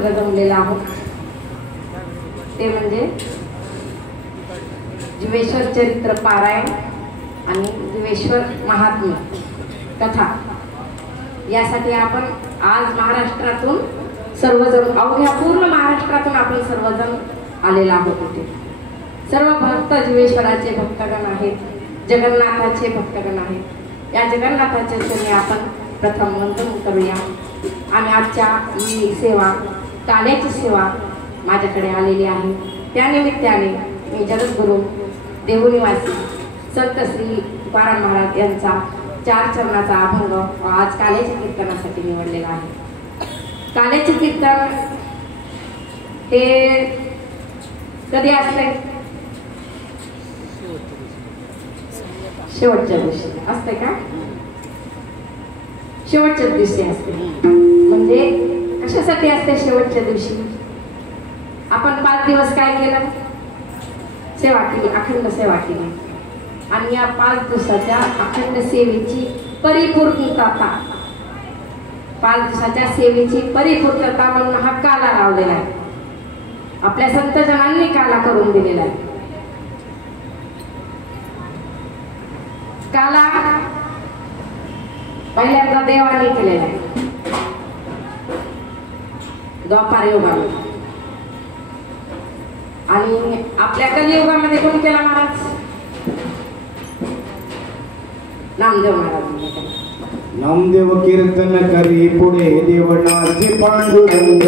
एकत्र जमलेलो आहोत ते म्हणजे जीवेश्वर चरित्र पारायण आणि जीवेश्वर महात्म्य कथा। यासाठी आपण आज महाराष्ट्रातून सर्वजण, अवघ्या पूर्ण महाराष्ट्रातून आपण सर्वजण आलेला आहोत इथे। सर्व भक्त जीवेश्वराचे भक्तगण आहेत, जगन्नाथाचे भक्तगण आहेत। या जगन्नाथाच्या चरणी आपण प्रथम वंदन करूया। आम्ही आजच्या ही सेवा, काल्याची सेवा माझ्याकडे आलेली आहे। त्यानिमित्ताने मी जगद्गुरु देवनिवासी संत श्री तुकाराम महाराज यांचा 4 चरणाचा अभंग आज काल्याच्या कीर्तनासाठी निवडलेला आहे। काल्याचे कीर्तन हे कधी असते? शेवटच्या दिवशी असते का? शेवटच्या दिवशी असते। म्हणजे कशासाठी असते शेवटच्या दिवशी? आपण 5 दिवस काय केलं? सेवा केली, अखंड सेवा केली। आणि या 5 दिवसाच्या अखंड सेवेची परिपूर्णता, 5 दिवसाच्या सेवेची परिपूर्णता म्हणून हा काला लावलेला आहे। आपल्या संतजनांनी काला करून दिलेला आहे। काला पहिल्यांदा देवाने केलेला आहे द्वापार युगामध्ये, आणि आपल्या कलियुगामध्ये कोण केला महाराज? नामदेव महाराजांनी केला। नामदेव कीर्तन करी पुढे देवनाचे पांडुरंग,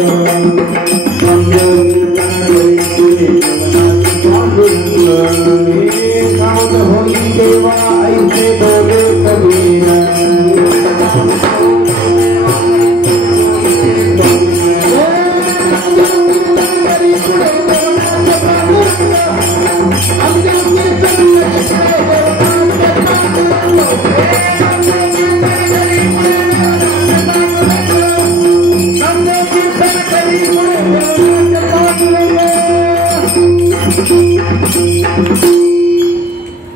नामदेव कीर्तन करी पुढे देवनाचे पांडुरंग, हे नाम होई देवा ऐसे बोले कबीर।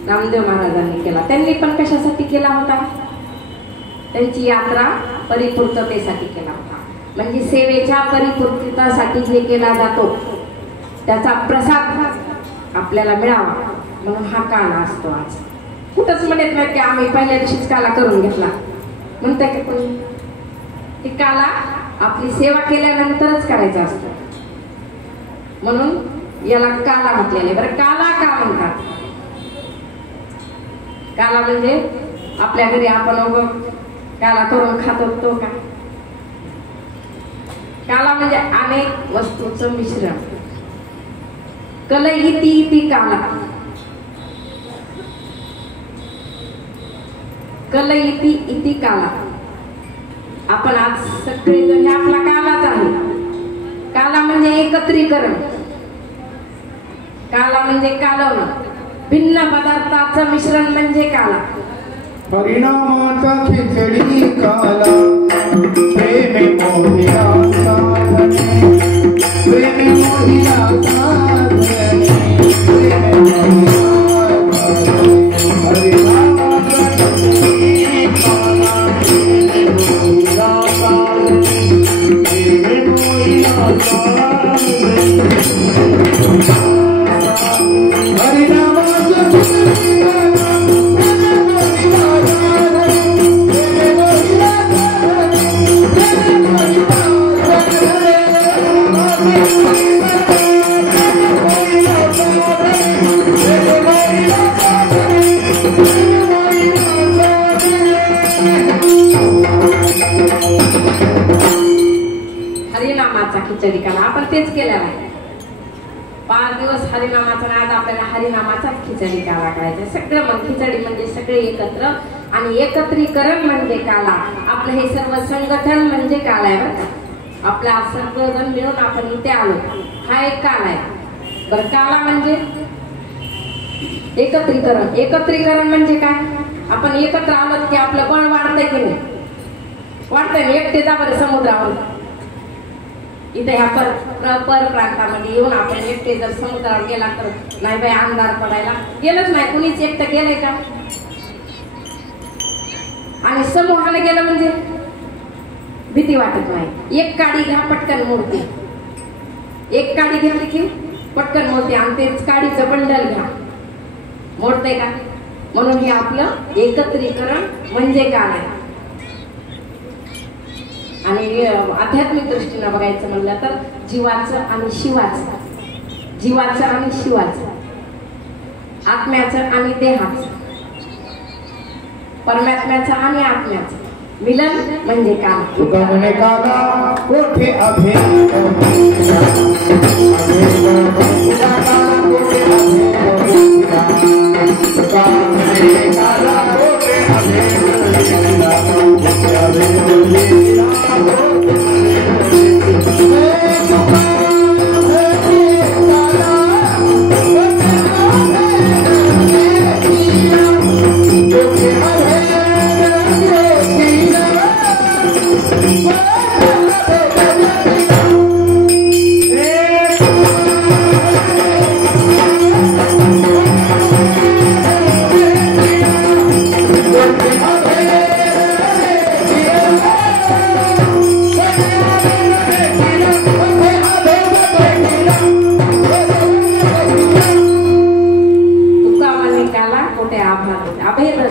नामदेव महाराजांनी केला। त्यांनी पण कशासाठी केला होता? त्यांची यात्रा परिपूर्णतेसाठी केला होता। म्हणजे सेवेच्या परिपूर्णतेसाठी जे केला जातो त्याचा प्रसाद आपल्याला मिळावा म्हणून हा काला असतो। आज कुठंच म्हणत नाही की आम्ही पहिल्या दिवशीच काला करून घेतला म्हणते की कोणी? ती काला आपली सेवा केल्यानंतरच करायचा असतो, म्हणून याला काला म्हटलेले। बरं, काला का म्हणतात? काला म्हणजे आपल्या घरी आपण काला करून खातो तो का? काला म्हणजे अनेक वस्तूंचं मिश्रण। कलयिती इति काला, कलयिती इति काला। आपण आज सगळेजण हे आपला कालाच आहे। काला म्हणजे एकत्रीकरण, काला म्हणजे कालवण, भिन्न पदार्थाचं मिश्रण म्हणजे काला। परिणामाचा खिचडी काला, प्रेम मोहिया साधने, प्रेम मोहिया साधने, प्रेम मोहिया साधने, परिणामाचा खिचडी काला, प्रेम मोहिया साधने, प्रेम मोहिया साधने, परिणामाचा खिचडी काला, हरिनामाचा खिचडी काला आपण तेच केलेला आहे। 5 दिवस हरिनामाचा, आज आपल्याला हरिनामाचा खिचडी काला करायचा। सगळं मग खिचडी म्हणजे सगळे एकत्र, आणि एकत्रीकरण म्हणजे काला। आपलं हे सर्व संघटन म्हणजे काला आहे बरं का। आपला सर्वजण मिळून आपण इथे आलो, हा एक काला आहे। बरं, काला म्हणजे एकत्रीकरण। एकत्रीकरण म्हणजे काय? आपण एकत्र आलो की आपलं बळ वाढतंय की नाही? वाढतंय। एकटे जा बरं समुद्रावर, इथे ह्या पर प्रांतामध्ये येऊन आपण एकटे जर समुद्रावर गेला तर नाही बाई अंधार पडायला गेलंच नाही, कुणीच एकटं गेलंय का? आणि समूहाने गेलं म्हणजे भीती वाटत नाही। एक काडी घ्या, पटकन मूर्ती एक काडी घेतली की पटकन मोडते आणि तेच काडीचं बंडल घ्या, मोडते का? म्हणून हे आपलं एकत्रीकरण म्हणजे काल आहे. आणि आध्यात्मिक दृष्टीने बघायचं म्हणलं तर जीवाचं आणि शिवाचं, जीवाचं आणि शिवाचं, आत्म्याचं आणि देहाचं, परमात्म्याचं आणि आत्म्याचं मिलन म्हणजे काल. तुका म्हणे काला कोठे अभेद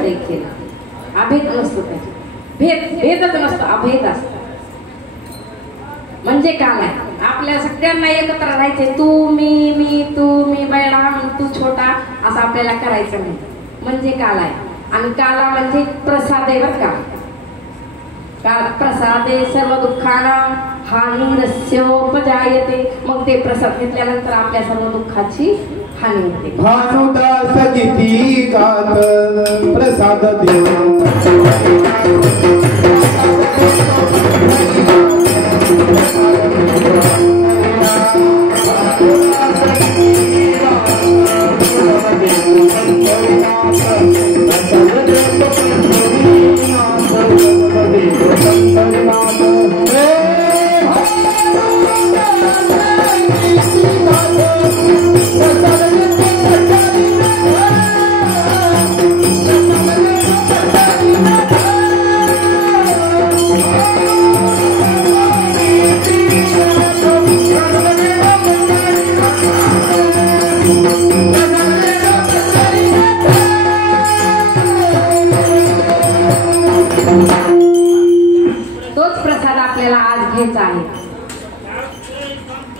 देखील अभेद नसतो, त्याचे भेदच नसतो, अभेद असतो. म्हणजे काल आहे. आपल्या सगळ्यांना एकत्र राहायचे, तू मी तू मी बैडा तू छोटा असं आपल्याला करायचं नाही. म्हणजे काल आहे. आणि काला म्हणजे प्रसाद आहे बरं का. काल प्रसादे सर्व दुःखाना हानिरस्योपजायते. मग ते प्रसाद घेतल्यानंतर आपल्या सर्व दुःखाची हानी होते. भानुदास जिती गात प्रसाद आहे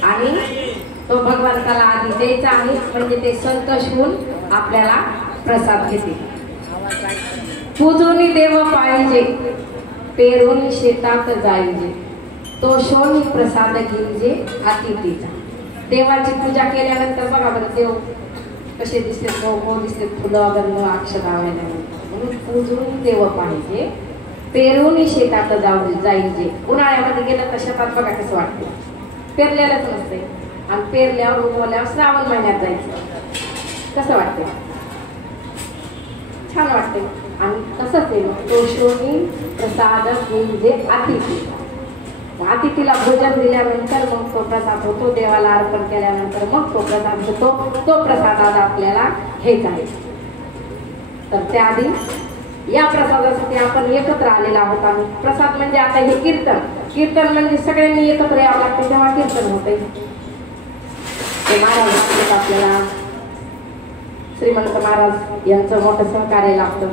आणि तो भगवंताला आधी द्यायचा आहे. म्हणजे ते संतोष होऊन आपल्याला प्रसाद घेते. पूजून देव पाहिजे पेरून शेतात जाईजे, तो शोनी प्रसाद घेईजे अतिथीचा. देवाची पूजा केल्यानंतर बघा बरं देव कसे दिसते, दिसते फुलं गंध अक्षता म्हणून पूजून देव पाहिजे पेरून शेतात जाईजे. उन्हाळ्यामध्ये गेलं तर शेतात बघा कसं वाटतं, पेरलेलंच नसते आणि पेरल्यावर उगवल्यावर श्रावण महिन्यात जायचं कसं वाटतं, छान वाटते. आणि तसंच आहे तोषोनी प्रसाद म्हणजे अतिथी. अतिथीला भोजन दिल्यानंतर मग तो प्रसाद होतो, देवाला अर्पण केल्यानंतर मग तो प्रसाद होतो. तो प्रसाद आज आपल्याला घ्यायचा आहे. तर त्याआधी या प्रसादासाठी आपण एकत्र आलेला आहोत. आणि प्रसाद म्हणजे आता हे कीर्तन, कीर्तन म्हणजे सगळ्यांनी एकत्र यावं लागतं तेव्हा कीर्तन होते. ते महाराज आपल्याला श्रीमंत महाराज यांचं मोठं सहकार्य लागतं.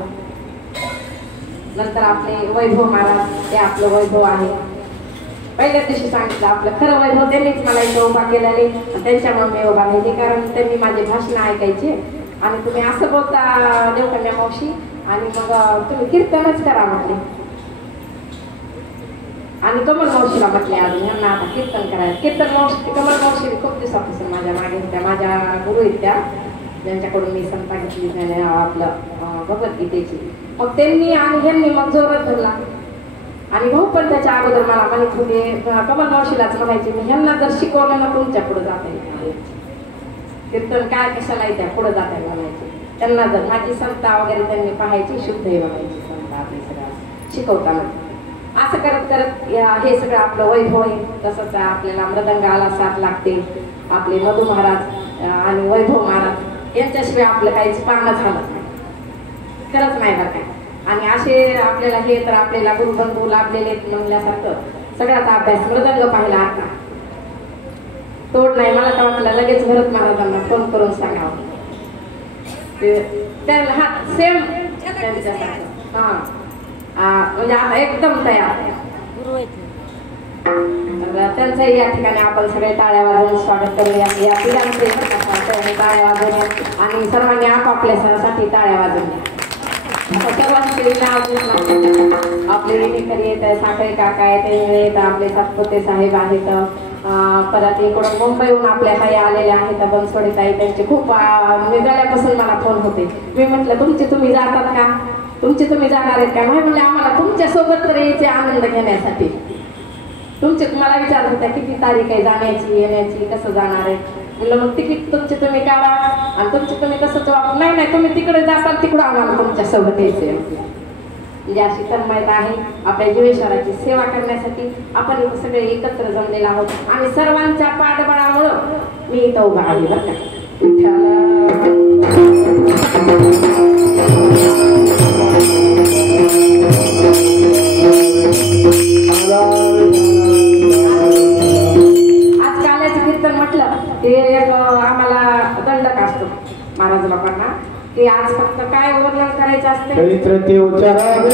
नंतर आपले वैभव महाराज, ते आपलं वैभव आहे. पहिल्या दिवशी सांगितलं आपलं खरं वैभव त्यांनीच मला इथं उभा केलेले, त्यांच्यामुळे मी उभा राहिले. कारण त्यांनी माझे भाषण ऐकायचे आणि तुम्ही असं बोलता देवकन्या मावशी आणि मग तुम्ही कीर्तनच करा म्हटले. आणि कमल मावशीला म्हटले अजून यांना आता कीर्तन करायला. कीर्तन मावशी कमल मावशी खूप दिवसापासून माझ्या मागे होत्या, माझ्या गुरु आहेत त्या, ज्यांच्याकडून मी संता घेतली आपलं भगवद्गीतेची. मग त्यांनी आणि ह्यांनी मग जोरात धरला. आणि भाऊ पण त्याच्या अगोदर मला म्हणत होते, कमल मावशीलाच म्हणायचे मी ह्यांना जर शिकवलं ना तुमच्या पुढे जाता येईल कीर्तन काय कशाला येत्या पुढे जाता येईल म्हणायचे. त्यांना जर माझी संता वगैरे त्यांनी पाहायची, शुद्ध आहे म्हणायची संता आपली सगळं शिकवताना. असं करत करत हे सगळं आपलं वैभव आहे. तसंच आपल्याला मृदंगाला साथ लागते. आपले मधु महाराज आणि वैभव महाराज यांच्याशिवाय आपलं काहीच पाहणं झालं नाही, खरंच नाही बरं काय. आणि असे आपल्याला हे तर आपल्याला गुरुबंधू लाभलेले म्हणल्यासारखं सगळ्याचा अभ्यास मृदंग पाहिला आता. तोड नाही. मला तर वाटलं लगेच भरत महाराजांना फोन करून सांगावं. त्यांना हा सेम त्यांच्यासारखं म्हणजे आता एकदम तयार. त्यांचंही या ठिकाणी आपण सगळे टाळ्या वाजवून स्वागत करूया. या पिढ्यांचे टाळ्या वाजवूया आणि सर्वांनी आपापल्यासाठी टाळ्या वाजवूया. सर्वांचे नाव आपले विणेकरी येत, साखळे काका आहेत, आपले सातपुते साहेब आहेत, परत इकडून मुंबईहून आपल्या काही आलेल्या आहेत बनसोडीताई. त्यांचे खूप निघाल्यापासून मला फोन होते. मी म्हटलं तुमचे तुम्ही जातात का, तुमचे तुम्ही जाणार आहेत का. म्हणले आम्हाला तुमच्या सोबत तर यायचे आनंद घेण्यासाठी. तुमचे मला विचारत होत्या किती तारीख आहे जाण्याची येण्याची, कसं जाणार आहे. म्हणलं मग तिकीट तुमचे तुम्ही काढा आणि तुमचे तुम्ही कसं वापर. नाही तुम्ही तिकडे जाताल, तिकडं आम्हाला तुमच्या सोबत यायचे. म्हणजे अशी तन्मयता आहे आपल्या जीवेश्वराची सेवा करण्यासाठी. आपण इथे सगळे एकत्र जमलेलो आहोत आणि सर्वांच्या पाठबळामुळं मी इथं उभा आहे बरं का. आज काल्याचं कीर्तन म्हटलं ते एक आम्हाला दंडक असतो महाराज लोकांना की आज फक्त काय वर्णन करायचं असते. चरित्र ते उच्चारावे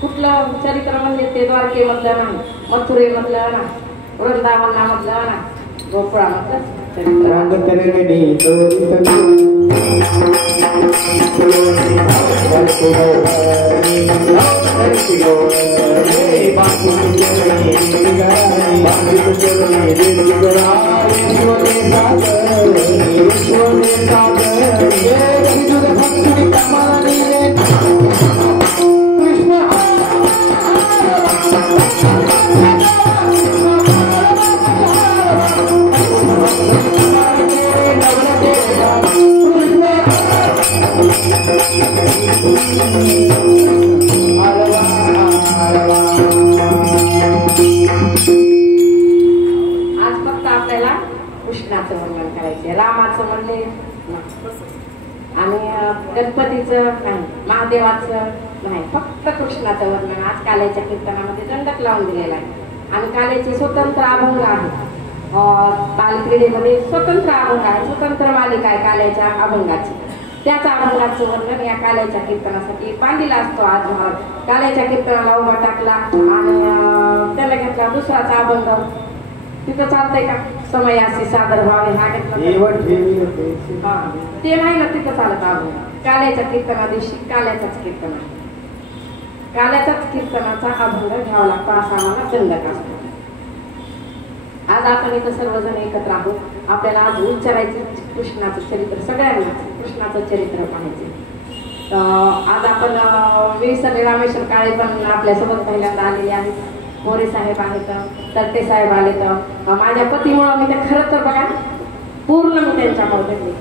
कुठलं चरित्र म्हणजे ते द्वारके मधलं नाही, मथुरे मधलं ना, वृंदावना मधलं ना, गोकुळा मधलं रामाचं म्हणले आणि गणपतीचं नाही, महादेवाचं नाही, फक्त कृष्णाचं वर्णन आज काल्याच्या कीर्तनामध्ये दंडक लावून दिलेला आहे. आणि काल्याचे स्वतंत्र अभंग आहे, बालक्रीडेमध्ये स्वतंत्र अभंग आहे, स्वतंत्र मालिका आहे काल्याच्या अभंगाची. त्याच अभंगाचं वर्णन या काल्याच्या कीर्तनासाठी पांडीला असतो. आज महाराज काल्याच्या कीर्तनाला उभा टाकला आणि त्याला घेतला दुसराचा अभंग. तिथं चालतंय का समयासी सादर व्हावे हा घेतला ते नाही ना, तिथं चालत अभंग. काल्याच्या कीर्तना दिवशी काल्याचाच कीर्तन आहे, काल्याचाच कीर्तनाचा अभंग घ्यावा लागतो असा आम्हाला दंडक असतो. आज आपण इथं सर्वजण एकत्र आहोत. आपल्याला आज उच्चारायचे कृष्णाचं चरित्र, सगळ्यांना कृष्णाचं चरित्र पाहायचे. आज आपण विसरले रामेश्वर काळे पण आपल्यासोबत पहिल्यांदा आलेले आहेत. मोरे साहेब आहेत, तरटे साहेब आलेत. माझ्या पतीमुळं मी ते खरं तर बघा पूर्ण मी त्यांच्यामुळे भेटले.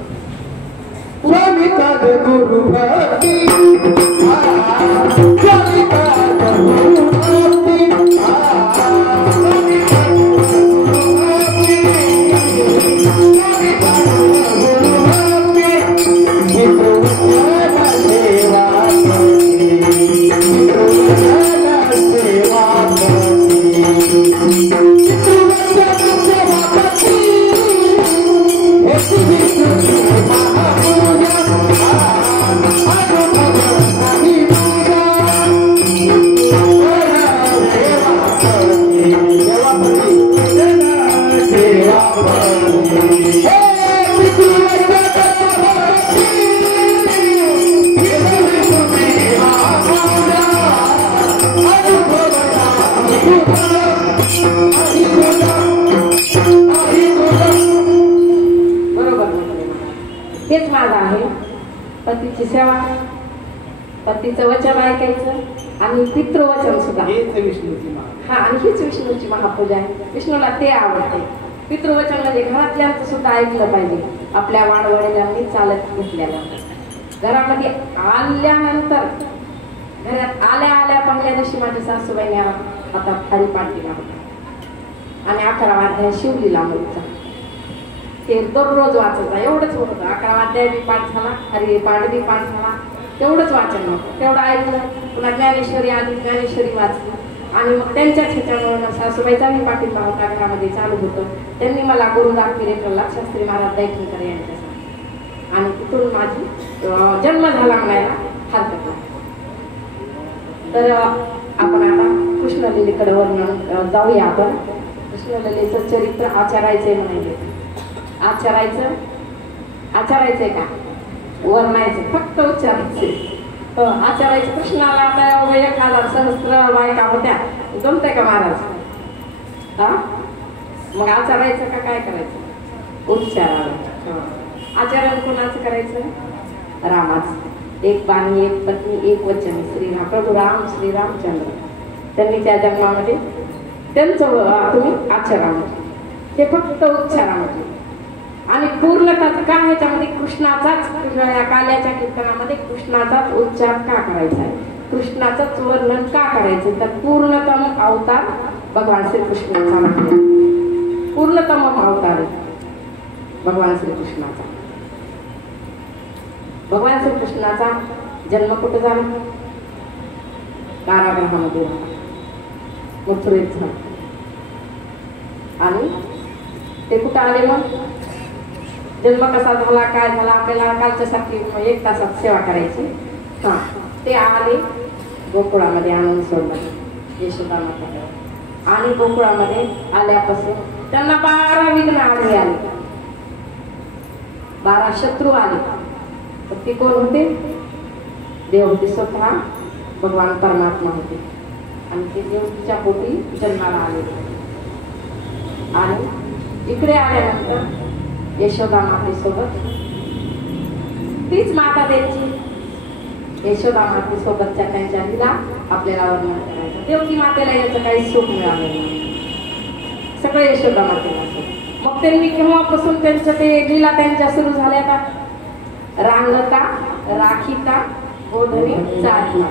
हेच माझं आहे. पतीची सेवा, पतीचं वचन ऐकायचं आणि पितृवचन सुद्धा. हा, आणि हीच विष्णूची महापूजा आहे. विष्णूला ते आवडते. पितृवचन म्हणजे घरातल्यांचं सुद्धा ऐकलं पाहिजे. आपल्या वाडवडिलांनी चालत घेतलेलं. घरामध्ये आल्यानंतर, घरात आल्या आल्या पहिल्या दिवशी माझ्या सासूबाईने आता हरिपाठ दिला होता आणि 11 अध्याय शिवलीला मुलीचा ते दररोज वाचायचा. एवढंच होत होतं. 11 अध्याय बी पाठ झाला, हरिपाठ बी पाठ झाला. तेवढंच वाचन नव्हतं. तेवढं ऐकलं. पुन्हा ज्ञानेश्वरी आली, ज्ञानेश्वरी वाचली आणि मग त्यांच्याच ह्याच्यामुळे सासूबाईचा मी पाठिंबा होता घरामध्ये चालू होतं. त्यांनी मला गुरु दाखविले प्रल्हाद शास्त्री महाराज दैठणकर यांच्यासाठी आणि तिथून माझी जन्म झाला म्हणायला हरकत नाही. तर आपण आता कृष्णलीलेकडे वर्णन जाऊया. आपण कृष्णलीलेचं चरित्र आचरायचंय म्हणायचे. आचरायचंय का वर्णायचं, फक्त उच्चारायचे. आचरायचं. कृष्णाला आता 1000 सहस्त्र बायका होत्या. जमतंय का महाराज? हा, मग आचरायचं का काय करायचं? उच्चारायचं. आचरण कोणाचं करायचं? रामाचं. एक बाणी, एक पत्नी, एक वचन. श्रीराम, प्रभू राम, श्रीरामचंद्र. त्यांनी त्या जन्मामध्ये त्यांचं तुम्ही आचरा हे फक्त उच्चारामध्ये. आणि पूर्णतः का ह्याच्यामध्ये कृष्णाचाच, या काल्याच्या कीर्तनामध्ये कृष्णाचाच उच्चार का करायचा आहे, कृष्णाचंच वर्णन का करायचं? तर पूर्णतम अवतार भगवान श्रीकृष्णाचा म्हटले. पूर्णतम अवतार आहे भगवान श्रीकृष्णाचा. भगवान श्रीकृष्णाचा जन्म कुठं झाला? कारागृहामध्ये मथुरेत झाला. आणि ते कुठं आले? मग जन्म कसा झाला, काय झाला, आपल्याला कालच्यासारखी 1 तासात सेवा करायची. हा, ते आले गोकुळामध्ये आणून सोडलं यशोदा माता. आणि गोकुळामध्ये आल्यापासून त्यांना 12 विघ्न आडवे आले, 12 शत्रू आले. तर ते कोण होते? देव होते, स्वतः भगवान परमात्मा होते. आणि ते देवच्या पोटी जन्माला आले. आणि इकडे आल्यानंतर यशोदा मातेसोबत, तीच माता त्यांची यशोदा मातेसोबतच्या त्यांच्या लीला आपल्याला वर्णन करायचं. देवकी मातेला याचं काही सुख मिळालं नाही, सगळं यशोदा मातेला. मग त्यांनी केव्हापासून त्यांच्या ते लीला त्यांच्या सुरू झाल्या का? रांगता, राखिता, गोधनी, चारिता.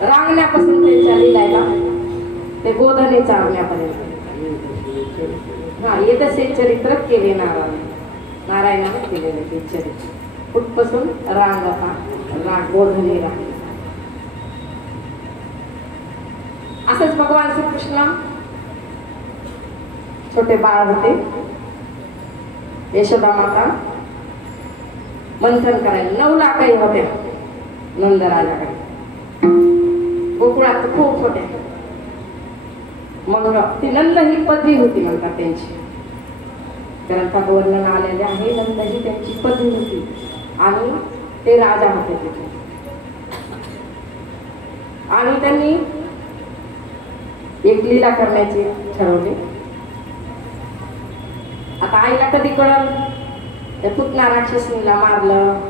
रांगण्यापासून त्यांच्या लीलाला ते गोधनी चारण्यापर्यंत. हा, हे तसे चरित्र केले नारायणाने केलेले ते चरित्र. कुठपासून? रांगता, गोधनी, रांग. असंच भगवान श्रीकृष्ण छोटे बाळ होते. यशोदा माता मंथन करायला 9 लाखाही होत्या नंदराजाकडे. गोकुळात खूप होत्या. मग ती नंद ही पदवी होती म्हणतात त्यांची. ग्रंथात वर्णन आलेले आहे. नंद ही त्यांची पदवी होती आणि ते राजा होते तिथे. आणि त्यांनी एक लीला करण्याचे ठरवले. आता आईला कधी कळलं? त्या पुतना राक्षसीला मारलं,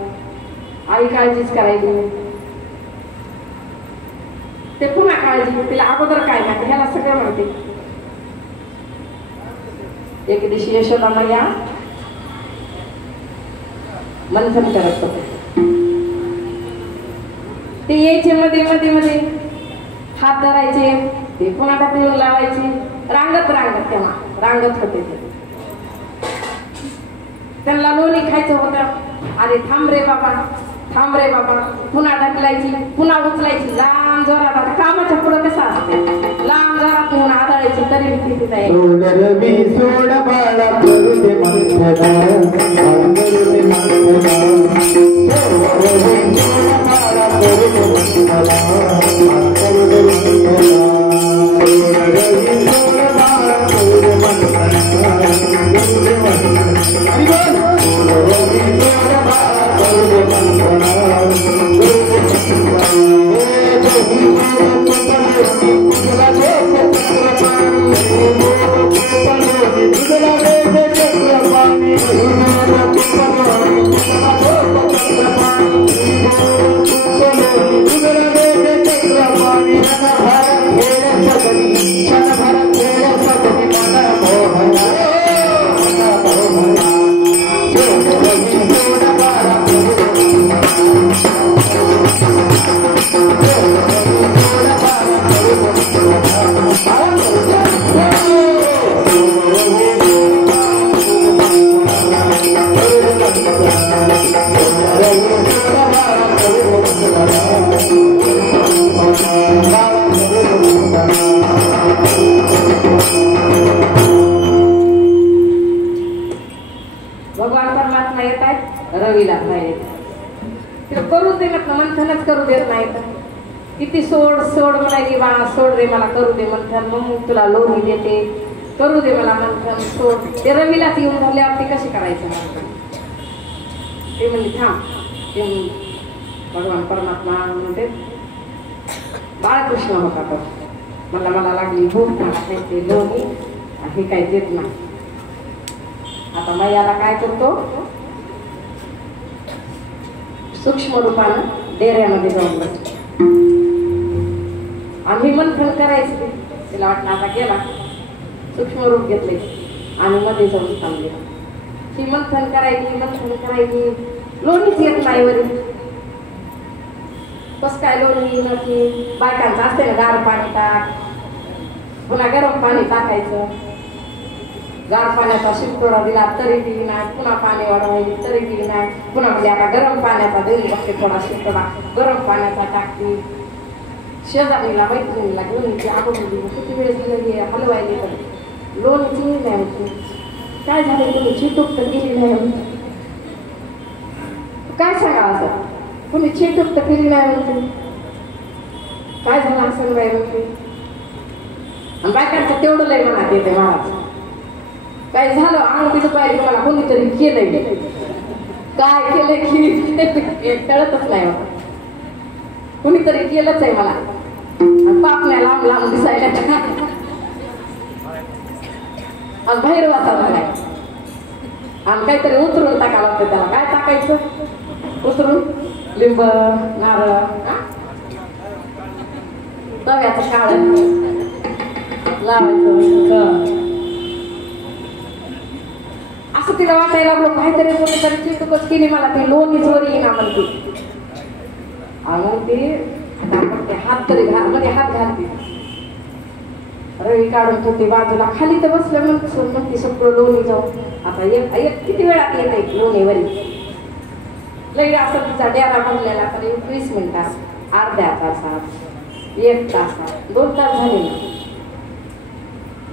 आई काळजीच करायची. ते पुन्हा काळजी, तिला अगोदर काय माहिती, ह्याला सगळं माहिती. एक दिवशी यशोदा मैया मंथन करत होते. ते यायचे मध्ये मध्ये मध्ये, हात धरायचे, ते पुन्हा ढकलून लावायचे. रांगत तेव्हा रांगत होते ते. त्यांना लोणी खायचं होतं. अरे थांब रे बाबा, पुन्हा ढकलायची, पुन्हा उचलायची लांब जोरात. आता कामाच्या पुढं कसं असते, लांब जोरात म्हणून आदळायची तरी भीती तयारी. Thank you. देत नाही तर किती सोड सोड म्हणाली बा सोड रे मला करू दे मंथन मग तुला लोणी देते करू दे मला मंथन सोड ते रवीलाच येऊन झाल्यावर ते कशी करायचं ते म्हणली थांब ते भगवान परमात्मा म्हणते बाळकृष्ण होता तो मला लागली भूक मला खायचे लोणी हे काही देत नाही आता मैयाला काय करतो सूक्ष्म रूपानं डेऱ्यामध्ये जाऊन बसतो आम्ही मंथन करायचं तिला वाटलं आता गेला सूक्ष्म रूप घेतले आणि मध्ये जाऊन थांबले ही मंथन करायची लोणीच येत नाही वरील कस काय लोणी नक्की बायकांचं असते ना गार पाणी टाक पुन्हा गरम पाणी टाकायचं गार पाण्याचा शिंतोडा दिला तरी दिली नाही पुन्हा पाणी वाढवायची तरी दिली नाही पुन्हा म्हणजे आता गरम पाण्याचा दिली बघते थोडा शिंतोडा गरम पाण्याचा टाकते शेजारीला मैत्रिणीला घेऊन ती आगोदर किती वेळेस गेली हलवायली तर लोणीची नाही होती काय झालं तुम्ही चिटूक तर गेली नाही होती काय सांगा असं तुम्ही चिटूक तर केली नाही होती काय झालं असं बाई म्हणते आणि बायकांचं तेवढं लय मनात येते महाराज काय झालं अंगठी दुपारी मला कोणीतरी केलंय काय केलंय की कळतच नाही मला कोणीतरी केलंच आहे मला पापण्या लांब लांब दिसायला आणि बाहेर वाचायला नाही आणि काहीतरी उतरून टाकावं लागतं त्याला काय टाकायचं उतरून लिंब नारळ तव्याचं काळ लावायचं असं तिला वाटायला लागलो काहीतरी कोणीतरी चिंतकच केली मला ती लोणीच वर येईना म्हणते मग ती हात तरी मध्ये हात घालते रवी काढून ठेवते बाजूला खाली तर बसलं म्हणते सगळं लोणी जाऊन आता एक किती वेळात येत आहे लोणीवरी लई असं तिचा डेरा भरलेला तर 20 मिनिटात अर्ध्या तासात 1 तासात 2 तास झाले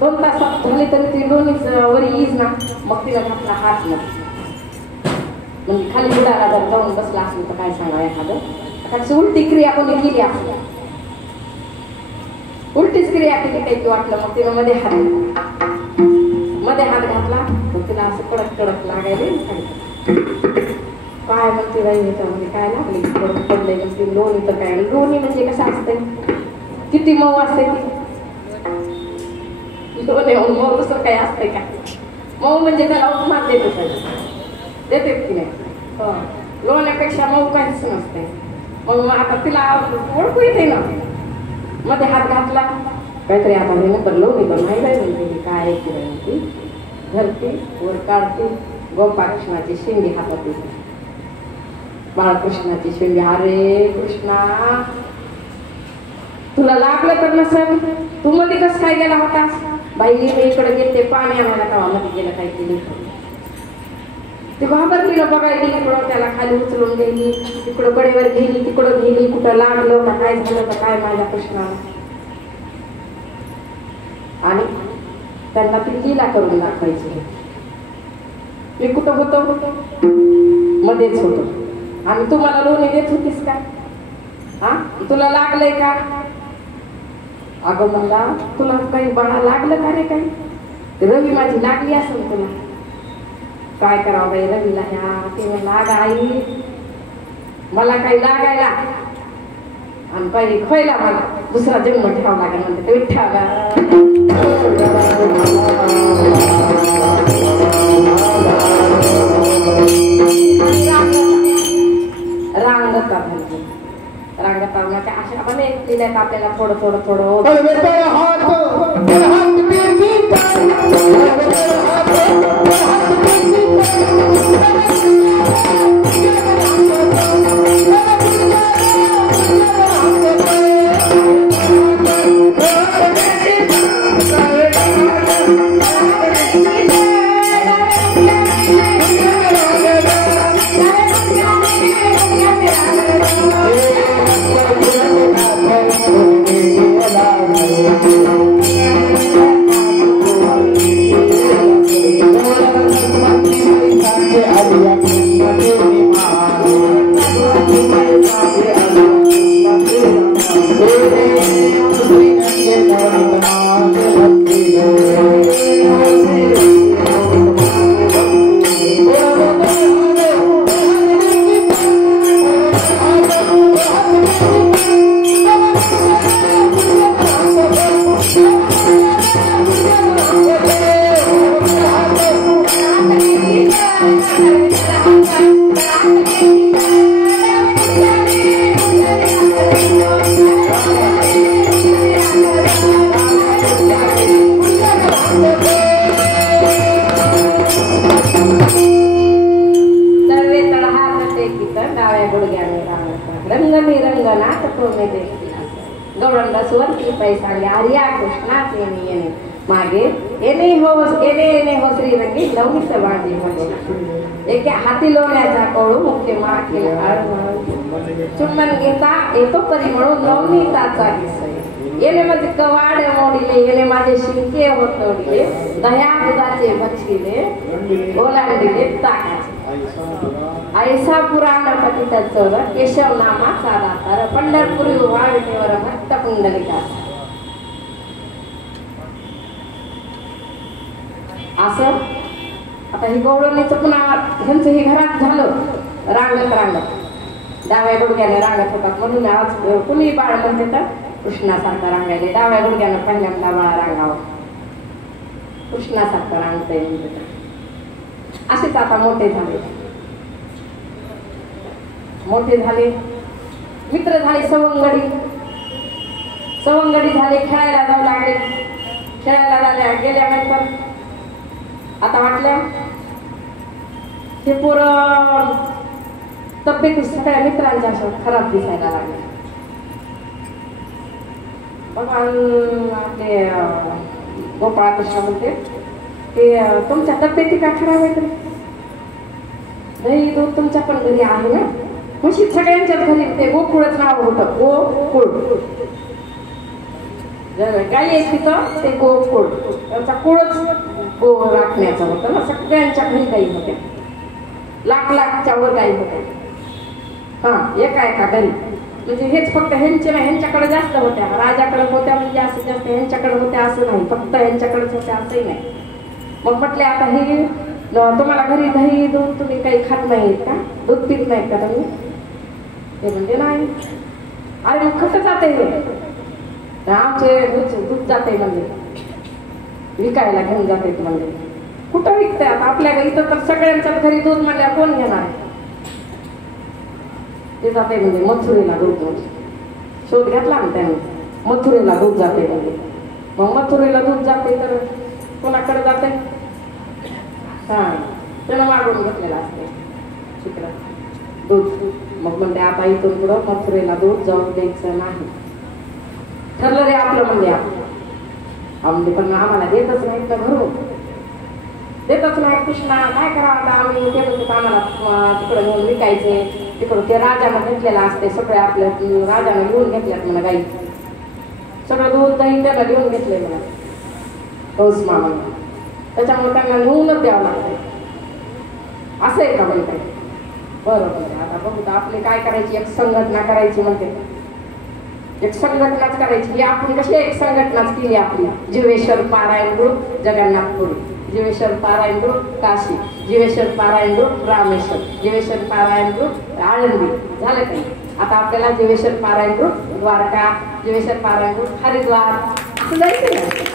2 तासात झाले तरी ती लोणीच वरी येईच ना मग तिला घातला हात मध्ये म्हणजे खाली बुडाला जर जाऊन बसला असेल तर काय सांगा एखादं त्याची उलटी क्रिया कोणी केली असेल उलटीच क्रिया केली काही वाटलं मग तिला मध्ये हात घातला मग तिला असं कडक लागायले काय म्हणते बाई ह्याच्यामध्ये काय लागले कडक पडले म्हणजे लोणी तर काय लोणी म्हणजे कसं असतंय किती मऊ असते ती लोणी मऊ तसं काय असतंय का मऊ म्हणजे त्याला उपमान देते की नाही लोण्यापेक्षा मऊ काहीच नसते मग आता तिला ओळखू येते ना मध्ये हात घातला काहीतरी आता हे नंतर लोणी पण नाही बाई म्हणते काय ती धरते वर काढते गोपाकृष्णाची शेंडी हातात येते बाळकृष्णाची शेंडी अरे कृष्णा तुला लागलं तर नसेल तू मध्ये कसं काय गेला होतास बाई मी इकडे गेले पाणी आणायला तेव्हा मध्ये गेलं काय केली ती घाबरली ना बघायला गेली इकडं त्याला खाली उचलून गेली तिकडं कडेवर गेली तिकडं गेली कुठं लागलं का काय झालं का काय माझ्या कृष्णाला आणि त्यांना ती लीला करून दाखवायची मी कुठं होतो मध्येच होतो आणि तू मला लोणी देत होतीस का हा तुला लागलंय का अगं मला तुला काही बाळा लागलं का रे काही रवी माझी लागली असेल तुला काय करावं बाई रवीला ह्या ते लाग आई मला काही लागायला आणि काही खोयला मला दुसरा जन्म ठेवावा लागेल म्हणते ते विठ्ठला रांगता रांगता अशा पण एक दिल्या आपल्याला थोडं Thank you. मागे येणे हो श्रीरंगी लवणी सवांगी एके हाती लोण्याचा कळू मुख्य मागे चुम्बन घेता येतो परी म्हणून लवणीताचा किस्सा येणे म्हणजे कवाड मोडीले येणे माझे शिंके होतोडीले दह्या दुधाचे बक्षिले ओलांडीले ताकाचे ऐसा पुराण पतित चोर केशव नामा साधा तर पंढरपुरी वाळवेवर भक्त कुंडलिका असं आता ही गवळणीचं पुन्हा ह्यांचं हे घरात झालं रांगत डाव्या गुडघ्याने रांगत होतात म्हणून आज कुणी बाळ म्हणते तर कृष्णासारखं रांगायले डाव्या गुडघ्यानं पहिल्यांदा बाळ रांगावं कृष्णासारखं रांगतंय म्हणते असेच आता मोठे झाले मित्र झाले सवंगडी झाले खेळायला जाऊ लागले खेळायला गेल्यानंतर आता वाटलं हे पोरं तब्येती सगळ्या मित्रांच्या अशा खराब दिसायला लागल्या भगवान आपले गोपाळकृष्ण म्हणते ते तुमच्या तब्येती का खराब आहेत दही दूध तुमच्या पण घरी आहे ना म्हशी सगळ्यांच्याच घरी ते गोकुळच नाव होतं गोकुळ गाई आहे तिथं ते गोकुळ त्यांचा कुळच गो राखण्याचं होतं ना सगळ्यांच्या घरी गाई होत्या लाखच्या वर गाई होत्या एका घरी म्हणजे हेच फक्त ह्यांचे नाही ह्यांच्याकडे जास्त होत्या राजाकडे होत्या म्हणजे असं जास्त ह्यांच्याकडे होत्या असं नाही फक्त ह्यांच्याकडेच होत्या असंही नाही मग म्हटले आता हे तुम्हाला घरी दही दूध तुम्ही काही खात नाहीत का दूध पीत नाहीत का तुम्ही ते म्हणजे नाही अरे मग खट जाते आमचे दूध जाते म्हणजे विकायला घेऊन जाते म्हणजे कुठं विकते आता आपल्या इथं तर सगळ्यांच्याच घरी दूध म्हणल्या कोण घेणार ते जाते म्हणजे मथुरेला दूध शोध घेतला ना त्याने मथुरेला दूध जाते म्हणजे मग मथुरेला दूध जाते तर कोणाकडे जाते त्यानं मागून घेतलेलं असते तिकडं दूध मग म्हणते आता इथून पुढं मथुरेला दूध जाऊन द्यायचं नाही ठरलं रे आपलं म्हणजे आम्ही पण आम्हाला देतच नाही तर घरून देतच नाही कृष्णा काय करावं आता आम्ही ते म्हणतो आम्हाला तिकडं घेऊन विकायचे तिकडं ते राजानं घेतलेलं असते सगळे आपल्या राजानं घेऊन घेतल्यात म्हणा गाई सगळं दूध दही त्याला घेऊन घेतले म्हणा कौस मामाला त्याच्यामुळे त्यांना नेऊनच द्यावं लागतंय असं आहे का म्हणते बरोबर आता बघू आपले काय करायची एक संघटना करायची म्हणते एक संघटनाच करायची ही आपण कशी एक संघटनाच केली आपली जीवेश्वर पारायण ग्रुप जगन्नाथपुरी जीवेश्वर पारायण ग्रुप काशी जीवेश्वर पारायण ग्रुप रामेश्वर जीवेश्वर पारायण ग्रुप आळंदी झालं काही आता आपल्याला जीवेश्वर पारायण ग्रुप द्वारका जीवेश्वर पारायण ग्रुप हरिद्वार असं जायचं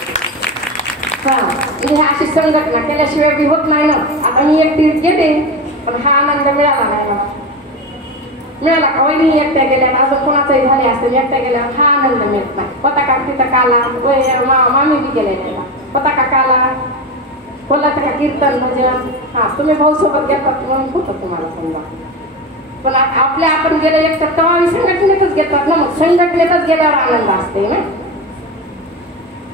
म्हणजे अशी संघटना केल्याशिवाय बी होत नाही ना आता मी एकटी गेले पण हा आनंद मिळाला नाही मला मिळाला का वहिनी एकट्या गेल्या अजून कोणाचाही झाले असते एकट्या गेल्या हा आनंद मिळत नाही पताका तिथं काला मामी बी गेलेल्या पताका काला बोलला का कीर्तन भजन तुम्ही भाऊ सोबत घेतात म्हणून होतं तुम्हाला समजा पण आपल्या आपण गेलं एक तर तवा संघटनेतच घेतात ना मग संघटनेतच गेल्यावर आनंद असते ना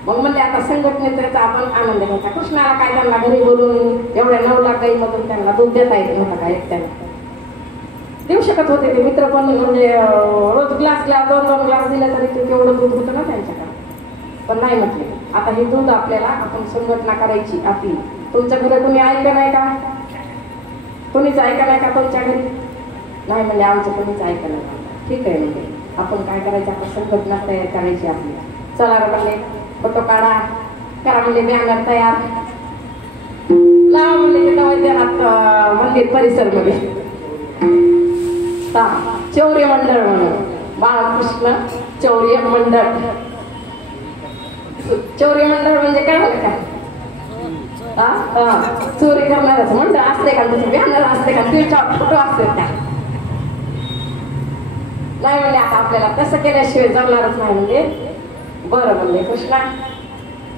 मग म्हणजे आता संघटनेत आपण आनंद घ्यायचा कृष्णाला काय त्यांना घरी बोलून एवढ्या 9 लाख गाईमधून त्यांना दूध देता येत नव्हतं का एकट्याला देऊ शकत होते ते मित्र पण म्हणजे रोज ग्लास 2-2 ग्लास दिले तरी ते तेवढं दूध होतं ना त्यांच्याकडे पण नाही म्हटले आता हे दूध आपल्याला आपण संघटना करायची आपली तुमच्या घरी कोणी ऐकलं नाही का कोणीच ऐकलं नाही का तुमच्या घरी नाही म्हणजे आमचं कोणीच ऐकलं नाही ठीक आहे म्हणजे आपण काय करायचं आपण संघटना तयार करायची आपली चला रे म्हणले फोटो काढा, करा म्हणले बॅनर तयार, लावा म्हणले तिथं वैद्यनाथ मंदिर परिसर मध्ये चौर्य मंडळ म्हणून, बाळकृष्ण चौर्य मंडळ. चौर्य मंडळ म्हणजे काय झालं काय, चोरी करणारच मंडळ असते का, त्याचे बॅनर असते का, तुझ्या फोटो असते का. नाही म्हणले आता आपल्याला तसं केल्याशिवाय जमणारच नाही म्हणले. बरं म्हणले कृष्णा,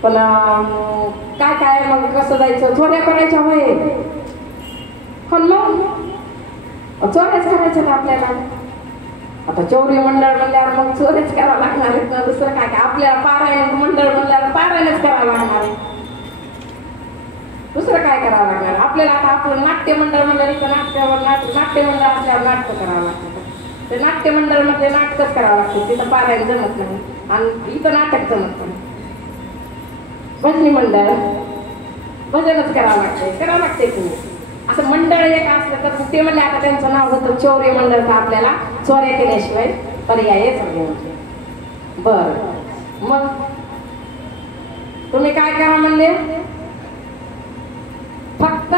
पण काय काय मग कसं जायचं, चोऱ्या करायच्या होय, पण मग चोऱ्याच करायचं ना आपल्याला. आता चौरी मंडळ म्हणल्यावर मग चोऱ्याच करावं लागणार आहेत ना, दुसरं काय काय. आपल्याला पारायण मंडळ म्हणल्यावर पारायणच करावं लागणार आहे, दुसरं काय करावं लागणार आपल्याला. आता आपलं नाट्य मंडळ म्हणलं इथं नाट्य मंडळ असल्यावर नाटक करावं लागतं, ते नाट्य मंडळ मध्ये नाटकच करावं लागतं, तिथं पारायण जमत नाही आणि इथं नाटक जमत नाही. भजनी मंडळ भजनच करावं लागते तुम्ही. असं मंडळ एक असलं तर ते म्हणले आता त्यांचं नाव होतं चौर्य मंडळ, तर आपल्याला चोऱ्या केल्याशिवाय पर्यायच नाही. बर मग तुम्ही काय करा म्हणले, फक्त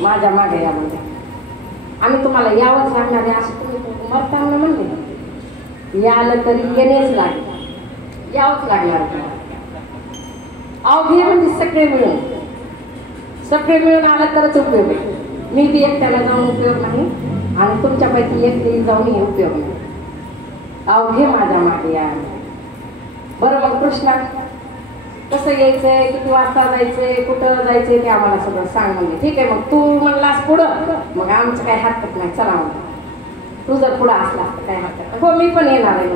माझ्या मागे या म्हणजे आम्ही तुम्हाला यावंच लागणार आहे असं तुम्ही मरताना म्हणले, यालं तरी येणेच लागेल, यावंच लागणार. अवघे म्हणजे सगळे मिळून आलं तरच उपयोग आहे. मी बी एकट्याला जाऊन उपयोग नाही आणि तुमच्यापैकी एकटी जाऊनही उपयोग नाही. अवघे माझ्या मागे या. बरं मग कृष्णा कसं यायचंय, किती वाजता जायचंय, कुठं जायचंय ते आम्हाला सगळं सांग म्हणले. ठीक आहे मग तू म्हणलास पुढं, मग आमचं काही हरकत नाही, चला मग तू जर पुढं असलास तर काय हरकत नाही. हो मी पण येणार आहे,